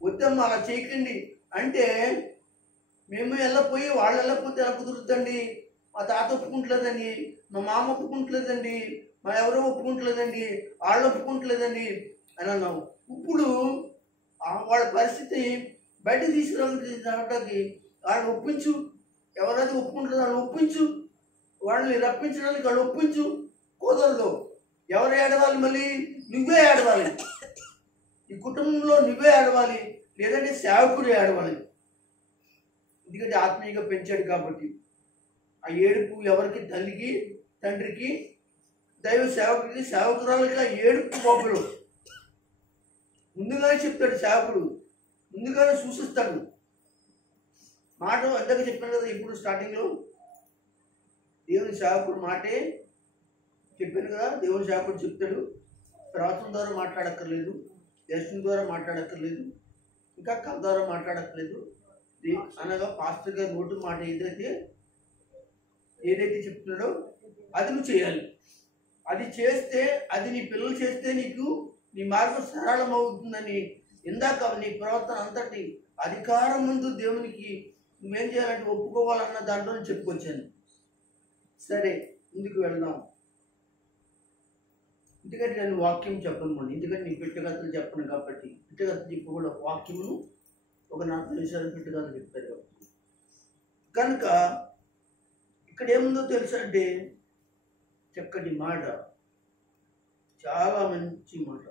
వద్దమ్మా అలా చేయకండి అంటే మేము వెళ్ళపోయి వాళ్ళు వెళ్ళకపోతే ఎలా కుదురుతుందండి? మా తాత ఒప్పుకుంటలేదండి, మా మామ ఒప్పుకుంటలేదండి, మా ఎవరో ఒప్పుకుంటలేదండి, వాళ్ళు ఒప్పుకుంటలేదండి అని అన్నాము. ఇప్పుడు వాళ్ళ పరిస్థితి బయట తీసుకురావడానికి వాళ్ళని ఒప్పించు. ఎవరైతే ఒప్పుకుంటుందో వాళ్ళు ఒప్పించు, వాళ్ళని రప్పించడానికి వాళ్ళు ఒప్పించు. కుదరదు. ఎవరు ఏడవాలి? మళ్ళీ నువ్వే ఏడవాలి. ఈ కుటుంబంలో నువ్వే ఏడవాలి, లేదంటే సేవకుడు ఏడవాలి. ఎందుకంటే ఆత్మీయంగా పెంచాడు కాబట్టి. ఆ ఏడుపు ఎవరికి? తల్లికి, తండ్రికి, దైవ సేవకుడికి, సేవకురాలకి ఆ ఏడుపు బొబ్బలు ముందుగానే చెప్తాడు సేవకుడు, ముందుగానే సూచిస్తాడు. మాట అందాక చెప్పాను కదా, ఇప్పుడు స్టార్టింగ్లో దేవుని సేవకుడు మాటే చెప్పాను కదా. దేవుని సేవకుడు చెప్తాడు, ప్రవచనం ద్వారా మాట్లాడక్కర్లేదు, దర్శనం ద్వారా మాట్లాడక్కర్లేదు, ఇంకా కథ ద్వారా మాట్లాడక్కర్లేదు. అనగా పాస్టర్ గారి నోటు మాట ఏదైతే చెప్తున్నాడో అది నువ్వు చేయాలి. అది చేస్తే, అది నీ పిల్లలు చేస్తే నీకు నీ మార్గం సరళం అవుతుందని ఇందాక నీ ప్రవర్తన అంతటి అధికారం ముందు దేవునికి నువ్వేం చేయాలంటే ఒప్పుకోవాలన్న దాంట్లో చెప్పుకొచ్చాను. సరే, ముందుకు వెళ్దాం. ఎందుకంటే నేను వాక్యం చెప్పను, ఎందుకంటే నీ పిట్టగత్తలు చెప్పను కాబట్టి. పిట్టగత్తలు చెప్పు కూడా వాక్యమును ఒక 40 నిమిషాలు పిట్టగత్తలు చెప్తారు కాబట్టి. కనుక ఇక్కడ ఏముందో తెలుసా అంటే, చక్కటి మాట, చాలా మంచి మాట.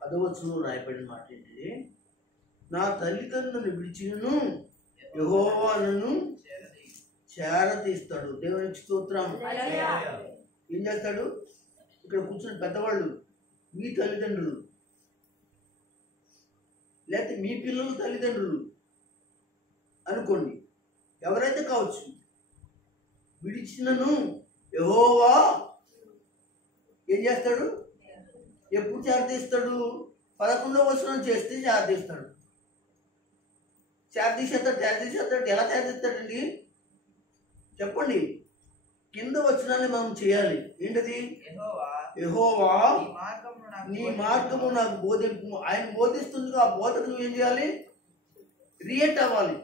10వ వచనంలో రాయబడిన మాట ఏంటిది? నా తల్లిదండ్రులను విడిచినను యెహోవా నన్ను చేరతీస్తాడు. దేవునికి స్తోత్రం. ఏం చేస్తాడు? ఇక్కడ కూర్చున్న పెద్దవాళ్ళు, మీ తల్లిదండ్రులు లేకపోతే మీ పిల్లల తల్లిదండ్రులు అనుకోండి, ఎవరైతే కావచ్చు, విడిచినను యెహోవా ఏం చేస్తాడు? ఎప్పుడు చేరతీస్తాడు? 11వ వచనం చేస్తే చేరతీస్తాడు. చేరతీసేస్తాడు. ఎలా చేరతీస్తాడండి? చెప్పండి. కింద వచనాన్ని మనం చేయాలి. ఏంటది? యెహోవా నీ మార్గము నాకు బోధింపు. ఆయన బోధిస్తుంది, ఆ బోధకు నువ్వేం చేయాలి? రియేట్ అవ్వాలి.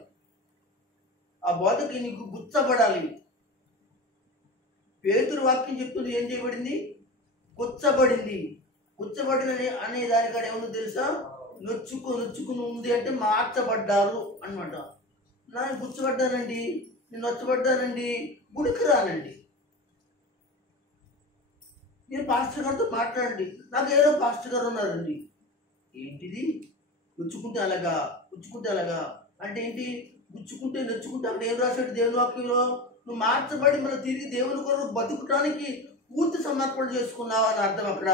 ఆ బోధకి నీకు గుచ్చబడాలి. పేతురు వాక్యం చెప్తుంది, ఏం చేయబడింది? గుచ్చబడింది. గుచ్చబడిన అనే దానికాడ ఏముందో తెలుసా? నొచ్చుకుని ఉంది అంటే మార్చబడ్డారు అనమాట. నేను గుచ్చబడ్డానండి, నేను నొచ్చబడ్డానండి, గుడికి రానండి, నేను పాస్టర్ గారితో మాట్లాడండి, నాకు ఏదో పాస్టర్ గారు ఉన్నారండి. ఏంటిది? గుచ్చుకుంటే అలాగా, గుచ్చుకుంటే అలాగా అంటే ఏంటి? గుచ్చుకుంటే నొచ్చుకుంటే అక్కడ ఏం రాశాడు దేవుని వాక్యంలో? నువ్వు మార్చబడి మనం తిరిగి దేవుని కొరకు బతుకటానికి పూర్తి సమర్పణ చేసుకున్నావు అని అర్థం. అక్కడ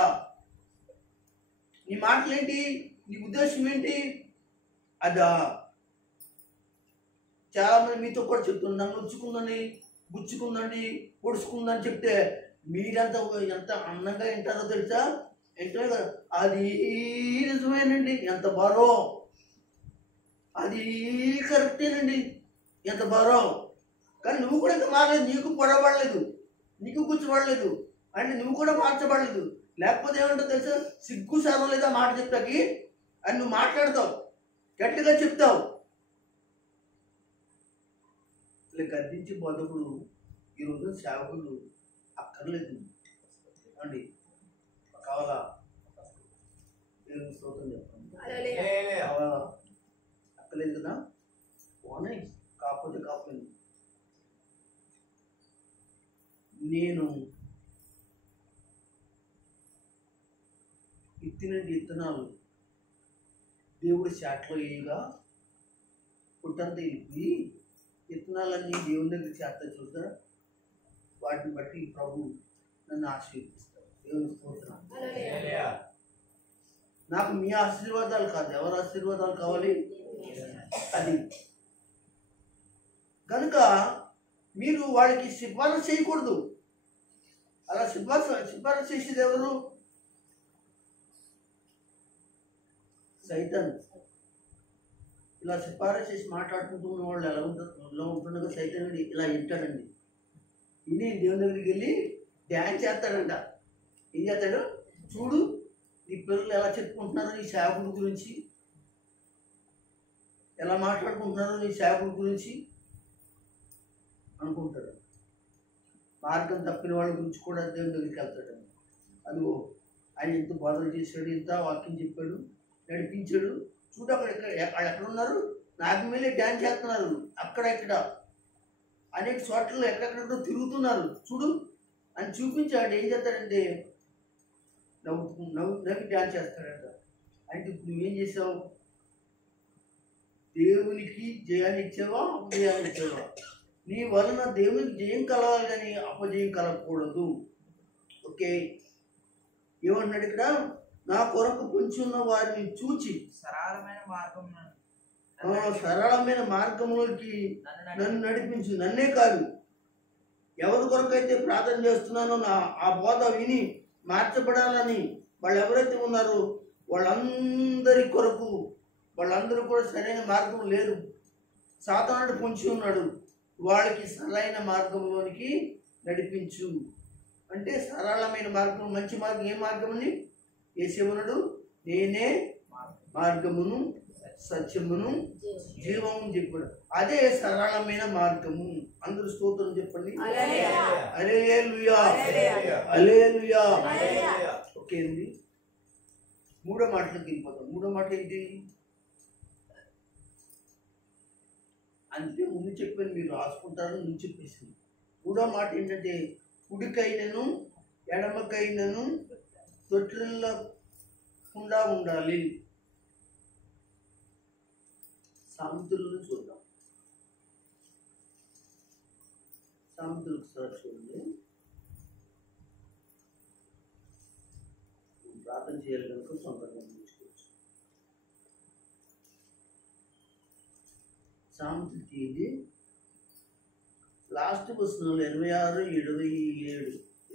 నీ మాటలేంటి? నీ ఉద్దేశం ఏంటి? అదా చాలా మంది మీతో కూడా చెప్తున్నా, నొచ్చుకుందని, గుచ్చుకుందండి, పొడుచుకుందని చెప్తే మీరంతా ఎంత అందంగా వింటారో తెలుసా? వింటారు కదా, అది నిజమేనండి, ఎంత బారో, అది కరెక్టేనండి, ఎంత బారో. కానీ నువ్వు కూడా ఇంకా మారలేదు, నీకు పొడబడలేదు, నీకు గుచ్చబడలేదు అంటే నువ్వు కూడా మార్చబడలేదు. లేకపోతే ఏమంటావు తెలుసా? సిగ్గు సారం లేదా మాట చెప్తాకి అని నువ్వు మాట్లాడతావు, గట్టిగా చెప్తావు. ఇలా గద్దించి బోధకుడు ఈరోజు సేవకులు అక్కర్లేదు అండి. కావాలా? స్తోత్రం చెప్పండి. కావాలా? అక్కర్లేదు కదా, పోనీ. కాకపోతే కాకపోయింది. నేను ఇత్తిన విత్తనాలు దేవుడి శాట్లో వేయగా పుట్టంతా ఇప్పి విత్తనాలన్నీ దేవుని దగ్గర చేస్తా చూసా, వాటిని బట్టి ప్రభు నన్ను ఆశీర్వదిస్తాడు. దేవుని స్తోత్రం. నాకు మీ ఆశీర్వాదాలు కాదు, ఎవరి ఆశీర్వాదాలు కావాలి? అది కనుక మీరు వాడికి సిఫారసు చేయకూడదు. అలా సిఫారసు చేసేది ఎవరు? సైతాన్. ఇలా సిఫారసు చేసి మాట్లాడుకుంటున్న వాళ్ళు ఎలా ఉంటుండగా సైతాన్ ఇలా వింటాడండి. విని దేవుని దగ్గరికి వెళ్ళి డ్యాన్స్ చేస్తాడంట. ఏం చేస్తాడు? చూడు నీ పిల్లలు ఎలా చెప్పుకుంటున్నారో నీ సేవకుడి గురించి, ఎలా మాట్లాడుకుంటున్నారో నీ సేవకుడి గురించి అనుకుంటాడు. మార్గం తప్పిన వాళ్ళ గురించి కూడా దేవుని దగ్గరికి వెళ్తాడు. అదిగో ఆయన ఎంత బోధన చేశాడు, ఎంత వాక్యం చెప్పాడు, నడిపించాడు. చూడు అక్కడ ఎక్కడ ఉన్నారు, నాకు ಮೇಲೆ డ్యాన్స్ చేస్తున్నారు, అక్కడ ఇక్కడ అనేక చోట్లలో ఎక్కడెక్కడో తిరుగుతున్నారు. చూడు అని చూపించాడు. ఏం చేస్తాడంటే నవ్వి డ్యాన్స్ చేస్తాడంట. అంటే ఇప్పుడు నువ్వేం చేసావు? దేవునికి జయాన్ని ఇచ్చావా, అపజయాన్ని ఇచ్చావా? నీ వలన దేవునికి జయం కలవాలి కానీ అపజయం కలగకూడదు. ఓకే, ఏమన్నాడు ఇక్కడ? నా కొరకు పొంచి ఉన్న వారిని చూచి సరళమైన మార్గం సరళమైన మార్గంలోకి నన్ను నడిపించు. నన్నే కాదు, ఎవరి కొరకైతే ప్రార్థన చేస్తున్నానో ఆ బోధ విని మార్చబడాలని వాళ్ళు ఎవరైతే ఉన్నారో వాళ్ళందరి కొరకు, వాళ్ళందరూ కూడా సరైన మార్గం లేరు, సాతానుడు పొంచి ఉన్నాడు, వాళ్ళకి సరైన మార్గంలోనికి నడిపించు. అంటే సరళమైన మార్గం, మంచి మార్గం. ఏ మార్గం అని? యేసేమన్నాడు, నేనే మార్గమును సత్యమును జీవము చెప్పాడు. అదే సరళమైన మార్గము. అందరూ స్తోత్రం చెప్పండి. హల్లెలూయా, హల్లెలూయా. ఓకే అండి, మూడో మాటలకు వెళ్ళిపోతాం. మూడో మాట ఏంటి అంటే ముందు చెప్పాను, మీరు రాసుకుంటారని ముందు చెప్పేసి. మూడో మాట ఏంటంటే కుడికైనను ఎడమకైనను తొట్టిల్లకుండా ఉండాలి. సామెతలను చూద్దాం. సామెతలకు సార్ చూడండి. ప్రార్థన చేయాలి కనుక సొంతంగా తీసుకోవచ్చు. సామెతలు తీయండి. లాస్ట్ వచనంలో 26, 27,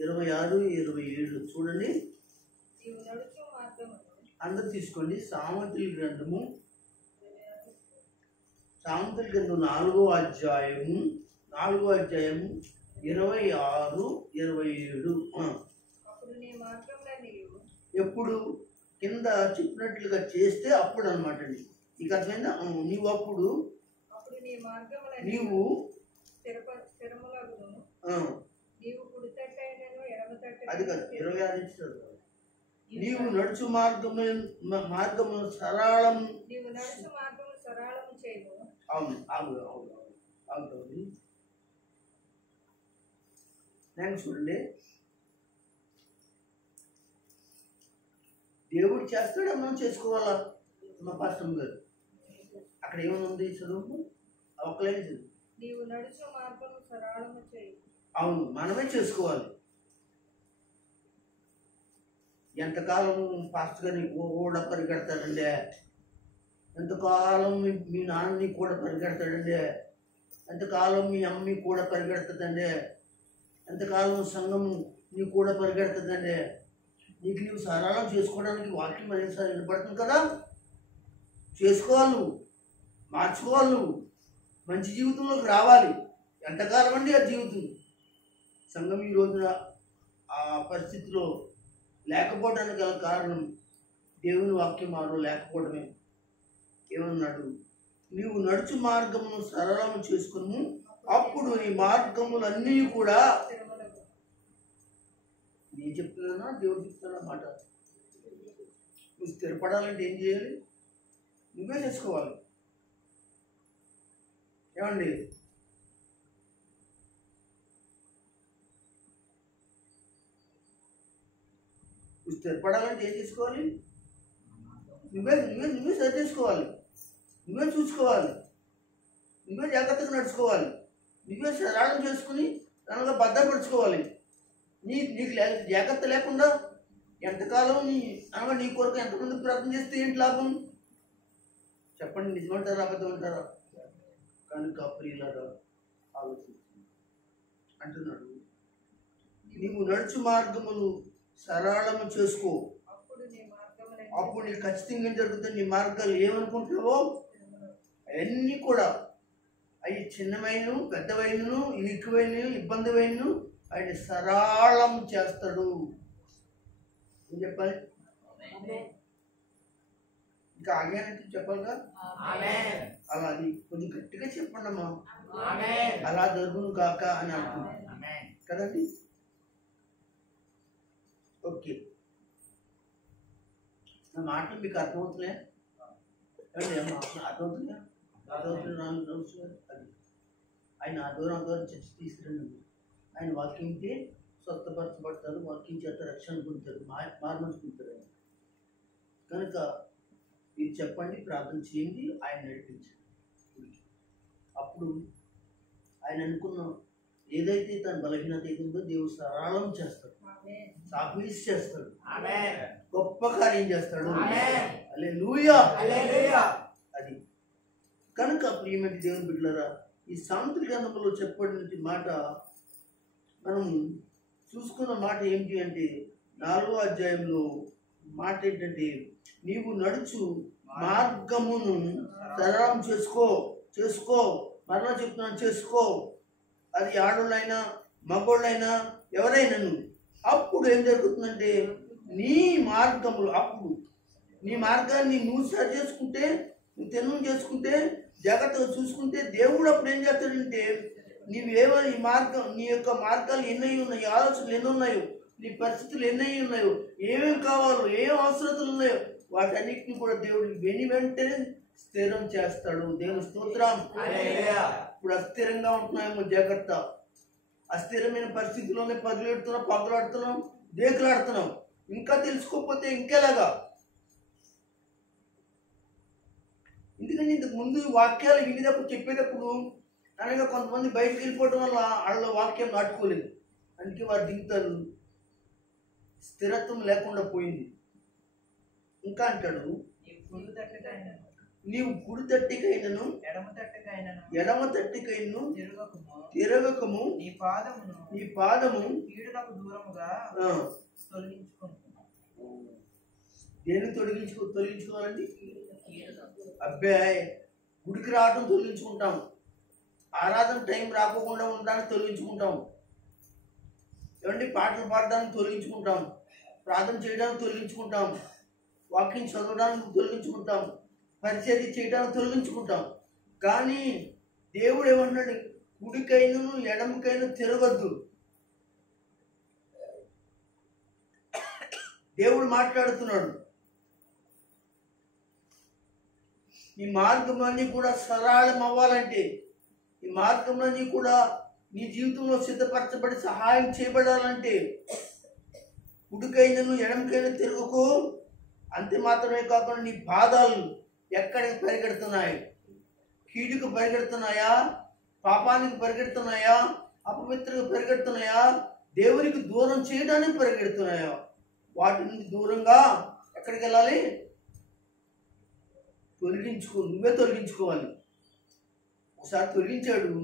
26, 27 చూడండి. అందరు తీసుకోండి. సామెతల గ్రంథము 4వ అధ్యాయము 26, 27. ఎప్పుడు కింద చెప్పినట్లుగా చేస్తే అప్పుడు అనమాట అండి. నీకు అర్థమైందా? నీవు అప్పుడు నీవు అది కాదు, 26 ఇచ్చారు. నీవు నడుచు మార్గము సరళం. అవును, అవుతుంది. థ్యాంక్స్. చూడండి, దేవుడు చేస్తాడా, మనం చేసుకోవాలా? మా పాస్టర్ గారు అక్కడ ఏమనుంది చదువు? ఒక్కలేదు చదువు. అవును, మనమే చేసుకోవాలి. ఎంతకాలం పాస్టర్ గారిని కూడా పరిగెడతాడండి, ఎంతకాలం మీ నాన్నని కూడా పరిగెడతాడండి, ఎంతకాలం మీ అమ్మని కూడా పరిగెడుతుందండి, ఎంతకాలం సంఘం నీ కూడా పరిగెడుతుందండి. నీకు నీవు సరళం చేసుకోవడానికి వాక్యం మరోసారి వినపడుతుంది కదా. చేసుకోవాలి, నువ్వు మార్చుకోవాలి, నువ్వు మంచి జీవితంలోకి రావాలి. ఎంతకాలం అండి ఆ జీవితం? సంఘం ఈ రోజున ఆ పరిస్థితిలో లేకపోవడానికి గల కారణం దేవుని వాక్యం ఆరో లేకపోవడమే. ఏమన్నాడు? నీవు నడుచు మార్గమును సరళము చేసుకును, అప్పుడు నీ మార్గములన్నీ కూడా. నేను చెప్తున్నా, దేవుడు చెప్తున్నా మాట. నువ్వు స్థిరపడాలంటే ఏం చేయాలి? నువ్వే చేసుకోవాలి. ఏమండి? నువ్వు స్థిరపడాలంటే ఏం చేసుకోవాలి? నువ్వే సరి చేసుకోవాలి, నువ్వే చూసుకోవాలి, నువ్వే జాగ్రత్తగా నడుచుకోవాలి, నువ్వే సరళం చేసుకుని దానిలో భద్రపరుచుకోవాలి. నీకు జాగ్రత్త లేకుండా ఎంతకాలం నీ కొరకు ఎంతమంది ప్రార్థన చేస్తే ఏంటి లాభం? చెప్పండి, నిజమంటారా అబద్ధం అంటారా? కనుక ప్రియులారా ఆలోచించండి. అంటున్నాడు, నీవు నడుచు మార్గమును సరళము చేసుకో, అప్పుడు నీకు ఖచ్చితంగా జరుగుతుంది. నీ మార్గాలు ఏమనుకుంటున్నావో అవన్నీ కూడా, అవి చిన్నవైనను పెద్దవైనను ఇరుకువైనను ఇబ్బందివైనను ఆయన సరళం చేస్తాడు. ఏం చెప్పాలి? ఇంకా ఆగానంటే చెప్పాలిగా. అలా అది కొంచెం గట్టిగా చెప్పండి అమ్మా. అలా జరుగును కాక అని అంటున్నాను కదండి. ఓకే, నా మాటలు మీకు అర్థమవుతున్నాయా? అర్థమవుతున్నాయా? అది ఆయన దూరం చర్చ తీసుకురండి. ఆయన వాక్యంకి స్వస్థపరచబడతారు, వాక్యం చేత రక్షణ పొందుతారు, మార్మల్స్ పొందుతారు. కనుక మీరు చెప్పండి, ప్రార్థన చేయండి, ఆయన నడిపించండి. అప్పుడు ఆయన అనుకున్న ఏదైతే తన బలహీనత ఉందో దేవుడు సరళం చేస్తాడు, సాఫీస్ చేస్తాడు, గొప్ప కార్యం చేస్తాడు. హల్లెలూయా. అది కనుక ప్రియమైన దేవుని బిడ్డలారా, ఈ సామెతల గ్రంథంలో చెప్పబడిన మాట మనం చూసుకున్న మాట ఏంటి అంటే 4వ అధ్యాయంలో మాట ఏంటంటే, నీవు నడుచు మార్గమును సరళం చేసుకో. మరలా చెప్తున్నాను, చేసుకో. అది ఆడోళ్ళైనా మగోళ్ళైనా ఎవరైనాను. అప్పుడు ఏం జరుగుతుందంటే, నీ మార్గాన్ని నువ్వు సరి చేసుకుంటే, నువ్వు తెన్నం చేసుకుంటే, జాగ్రత్తగా చూసుకుంటే, దేవుడు అప్పుడు ఏం చేస్తాడంటే, నీవేమైనా ఈ మార్గం, నీ యొక్క మార్గాలు ఎన్నై ఉన్నాయి, ఆలోచనలు ఎన్ని ఉన్నాయో, నీ పరిస్థితులు ఎన్నై ఉన్నాయో, ఏమేమి కావాలో, ఏం అవసరతలు ఉన్నాయో, వాటన్నిటిని కూడా దేవుడికి వెంటనే స్థిరం చేస్తాడు. దేవుని స్తోత్రం. ఇప్పుడు అస్థిరంగా ఉంటున్నామేమో, జాగ్రత్త. అస్థిరమైన పరిస్థితుల్లోనే పదులెడుతున్నాం, పగలాడుతున్నాం, దేకులాడుతున్నాం. ఇంకా తెలుసుకోకపోతే ఇంకెలాగా? ఎందుకంటే ఇంతకు ముందు వాక్యాలు వినేటప్పుడు చెప్పేటప్పుడు అనగా కొంతమంది బయటకు వెళ్ళిపోవడం వల్ల వాళ్ళ వాక్యం నాటుకోలేదు, అందుకే వారు దిగుతారు, స్థిరత్వం లేకుండా పోయింది. ఇంకా అంటాడు, నీవు కుడి తట్టికైనను ఎడమ తట్టికైనను తిరగకము, నీ పాదము దేన్ని తొలగించుకోవాలండి? అబ్బాయి, గుడికి రావడం తొలగించుకుంటాం, ఆరాధన టైం రాకుండా ఉండడానికి తొలగించుకుంటాం, ఏమండి పాటలు పాడడానికి తొలగించుకుంటాం, ప్రార్థన చేయడానికి తొలగించుకుంటాం, వాక్యం చదవడానికి తొలగించుకుంటాం, పరిచర్య చేయడానికి తొలగించుకుంటాం. కానీ దేవుడు ఏమన్నాడు? కుడికైనను ఎడమకైనా తిరగద్దు. దేవుడు మాట్లాడుతున్నాడు. ఈ మార్గంలోని కూడా సరళం అవ్వాలంటే, ఈ మార్గంలోని కూడా నీ జీవితంలో సిద్ధపరచబడి సహాయం చేయబడాలంటే, కుడికైనను ఎడమకైనా తిరుగుకో. అంతే మాత్రమే కాకుండా నీ పాదాలు ఎక్కడికి పరిగెడుతున్నాయి? కీడుకు పరిగెడుతున్నాయా? పాపానికి పరిగెడుతున్నాయా? అపవిత్రకు పరిగెడుతున్నాయా? దేవునికి దూరం చేయడానికి పరిగెడుతున్నాయా? వాటి నుండి దూరంగా ఎక్కడికి వెళ్ళాలి? నువ్వే తొలగించుకోవాలి. ఒకసారి తొలగించాడు,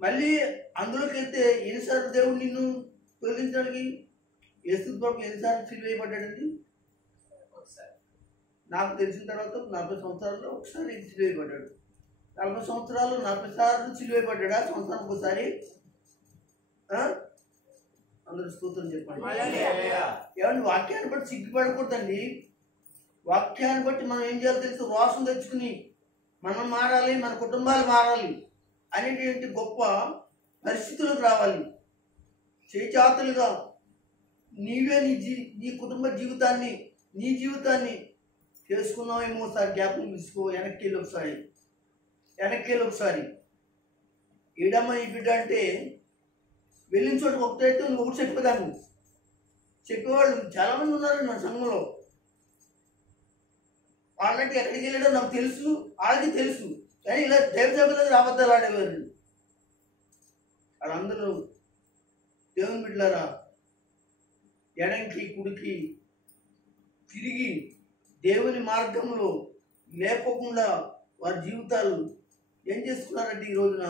మళ్ళీ అందులోకి వెళ్తే ఎన్నిసార్లు దేవుడు నిన్ను తొలగించడానికి? యేసు ప్రభు ఎన్నిసార్లు సిలువ వేయబడ్డాడండి? నాకు తెలిసిన తర్వాత 40 సంవత్సరాల్లో ఒకసారి సిలువ వేయబడ్డాడు. 40 సంవత్సరాలు 40 సార్లు సిలువ వేయబడ్డా? సంవత్సరానికి ఒకసారి? అందరూ స్తోత్రం చెప్పండి. ఏమంటే వాక్యాన్ని బట్టి సిగ్గుపడకూడదండి. వాక్యాన్ని బట్టి మనం ఏం చేయాలో తెలుసు, వాసన తెచ్చుకుని మనం మారాలి, మన కుటుంబాలు మారాలి అనేటువంటి గొప్ప పరిస్థితులకు రావాలి. చేచాతులుగా నీవే నీ కుటుంబ జీవితాన్ని, నీ జీవితాన్ని చేసుకున్నావేమో ఒకసారి జ్ఞాపకం తీసుకో. వెనక్కి వెళ్ళి ఒకసారి ఏడమ్మ ఈ బిడ్డ అంటే వెళ్ళిన చోట ఒకటైతే ఇంకొకటి చెప్పేదాన్ని చెప్పేవాళ్ళు చాలామంది ఉన్నారు నా సంఘంలో. వాళ్ళంటే ఎక్కడికి వెళ్ళాడో నాకు తెలుసు, వాళ్ళకి తెలుసు, కానీ ఇలా దైవజాబు దగ్గర అబద్ధాలు ఆడేవారు. వాళ్ళందరూ దేవుని బిడ్డలారా, ఎడంకి కుడికి తిరిగి దేవుని మార్గంలో లేకోకుండా వారి జీవితాలు ఏం చేసుకున్నారంటే ఈ రోజున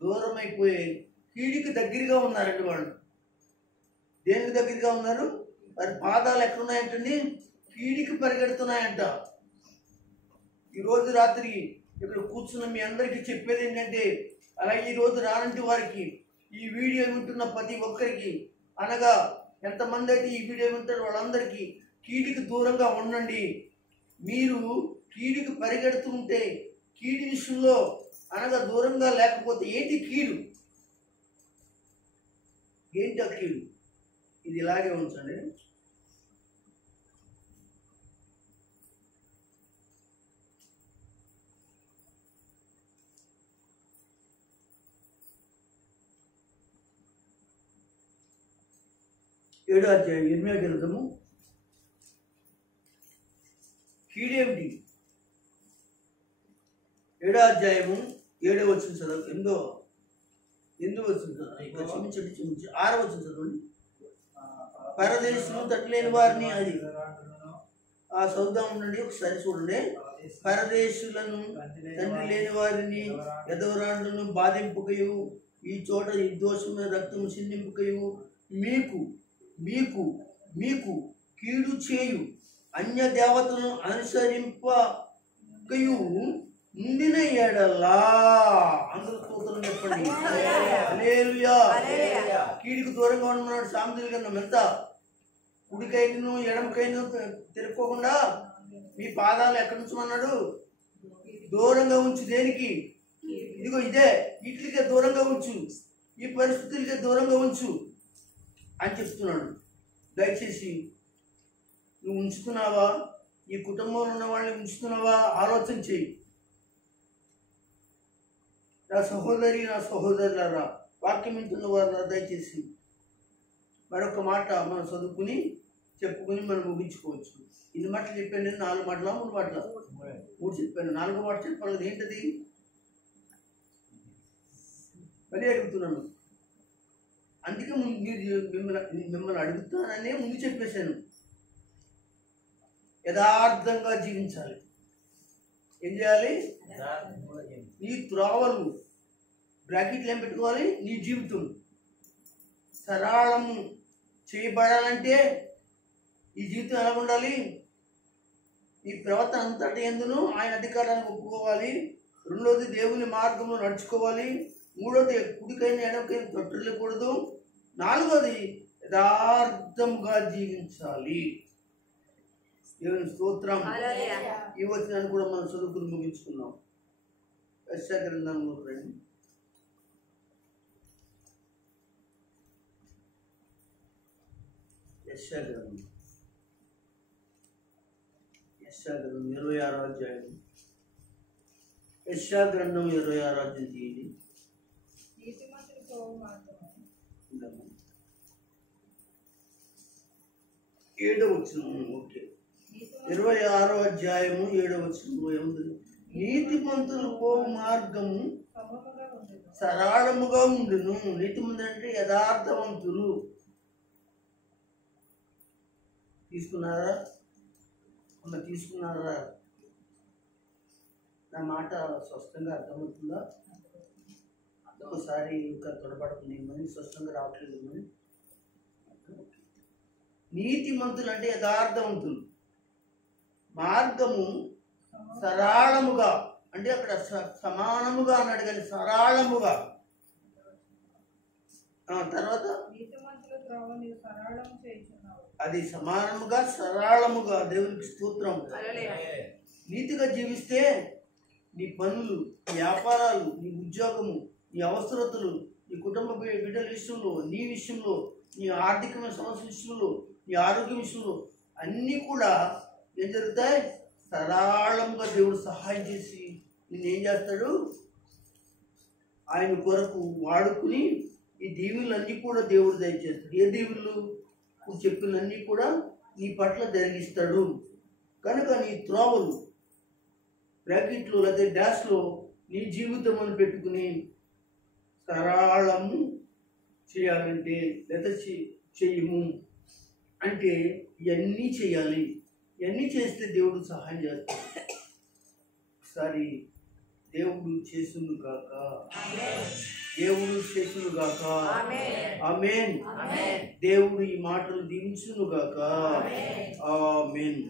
దూరం అయిపోయి కీడికి దగ్గరగా ఉన్నారండి. వాళ్ళు దేనికి దగ్గరగా ఉన్నారు? వారి పాదాలు ఎక్కడున్నాయంటండి? కీడికి పరిగెడుతున్నాయంట. ఈరోజు రాత్రి ఇక్కడ కూర్చున్న మీ అందరికీ చెప్పేది ఏంటంటే, అలాగే ఈరోజు రానంటి వారికి, ఈ వీడియో వింటున్న ప్రతి ఒక్కరికి, అనగా ఎంతమంది అయితే ఈ వీడియో వింటారో వాళ్ళందరికీ కీడికి దూరంగా ఉండండి. మీరు కీడికి పరిగెడుతుంటే, కీడి విషయంలో అనగా దూరంగా లేకపోతే ఏంటి కీడు? ఏంటి ఆ కీడు? ఇది ఇలాగే ఉంచండి. 7వ అధ్యాయం ఇర్మియా గ్రంథము. కీడేమిటి? 7వ అధ్యాయము 7వ వచనం చదవండి. 8వ వచనం క్షమించండి 6వ వచనం చదవండి. పరదేశము తట్టులేని వారిని, అది ఆ సౌదాం ఉండండి, ఒకసారి చూడండి. పరదేశులను తండ్రి లేని వారిని ఎదవరాండ్లను బాధింపుకయు, ఈ చోట నిర్దోషమైన రక్తము చిందింపుకయు, మీకు మీకు మీకు కీడు చేయు అన్య దేవతలను అనుసరింపకయు ఉండిన ఎడలా, అందరూ స్తోత్రం చెప్పండి. హల్లెలూయా. కీడుకు దూరంగా ఉన్నాడు. సామెతల గ్రంథం ఎంత? కుడికైను ఎడమకైను తిరుక్కోకుండా మీ పాదాలు ఎక్కడి నుంచి అన్నాడు? దూరంగా ఉంచు. దేనికి? ఇదిగో ఇదే, వీటికే దూరంగా ఉంచు, ఈ పరిస్థితులకే దూరంగా ఉంచు అని చెప్తున్నాడు. దయచేసి నువ్వు ఉంచుతున్నావా? ఈ కుటుంబంలో ఉన్న వాళ్ళని ఉంచుతున్నావా? ఆలోచన చేయి. నా సహోదరి, నా సహోదరులారా, వాక్యం వింటున్న వారు దయచేసి మరొక మాట మనం చదువుకుని చెప్పుకుని మనం ముగించుకోవచ్చు. ఇన్ని మాటలు చెప్పాను నేను. 4 మాటలా 3 మాటలా? 3 చెప్పాను. 4వ మాట చెప్పాలి. ఏంటది? మళ్ళీ అడుగుతున్నాను. అందుకే మిమ్మల్ని అడుగుతాననే ముందు చెప్పేశాను. యథార్థంగా జీవించాలి. ఏం చేయాలి? నీ త్రోవలు బ్రాకెట్లు ఏం పెట్టుకోవాలి? నీ జీవితం సరళము చేయబడాలంటే ఈ జీవితం ఎలా ఉండాలి? ఈ ప్రవర్తన అంతటి ఎందును ఆయన అధికారాన్ని ఒప్పుకోవాలి. 2వది దేవుని మార్గంలో నడుచుకోవాలి. 3వది కుడికైనా ఎడమకైనా తొట్టలేకూడదు. 4వది యథార్థంగా జీవించాలి. దేవుని స్తోత్రం. ఈ వచనాన్ని కూడా మనం చదువుకుని ముగించుకున్నాం. యెషయా గ్రంథంలో రండి. యెషయా గ్రంథం 26వ అధ్యాయం. యెషయా గ్రంథం 26వ అధ్యాయం తీయండి. 7వ వచనం. ఓకే, 26వ అధ్యాయము 7వ వచనంలో ఏముంది? నీతిమంతులు పోవు మార్గము సరళముగా ఉండును. నీతిమంతులు అంటే యథార్థవంతులు. తీసుకున్నారా? తీసుకున్నారా? నా మాట స్పష్టంగా అర్థమవుతుందా? ఒకసారి ఇంకా తొడపడుతుంది, మళ్ళీ స్పష్టంగా రావట్లేదు. మళ్ళీ నీతిమంతులు అంటే యథార్థవంతులు. మార్గము సరళముగా అంటే అక్కడ సమానముగా అన్నాడు కానీ సరళముగా. తర్వాత అది సమానముగా సరళముగా. దేవునికి స్తోత్రం. నీతిగా జీవిస్తే నీ పనులు, నీ వ్యాపారాలు, నీ ఉద్యోగము, నీ అవసరతలు, నీ కుటుంబ బిడ్డల విషయంలో, నీ విషయంలో, నీ ఆర్థికమైన సమస్య విషయంలో, నీ ఆరోగ్యం విషయంలో అన్నీ కూడా ఏం జరుగుతాయి? సరళంగా దేవుడు సహాయం చేసి నిన్నేం చేస్తాడు? ఆయన కొరకు వాడుకుని ఈ దీవులన్నీ కూడా దేవుడు దయచేస్తాడు. ఏ దీవులు? ఇప్పుడు చెప్పినన్నీ కూడా నీ పట్ల జరిగిస్తాడు. కనుక నీ త్రోవలు బ్రాకెట్లు లేదా డాష్లో నీ జీవితం అని పెట్టుకుని సరళము చేయాలంటే లేదా చెయ్యము అంటే ఇవన్నీ చేయాలి. ఇవన్నీ చేస్తే దేవుడు సహాయం చేస్తాడు. ఒకసారి దేవుడు చేసును గాక. దేవుడు చేసును గాక. ఆమేన్. దేవుడు ఈ మాటలు దీవించును గాక. ఆమేన్.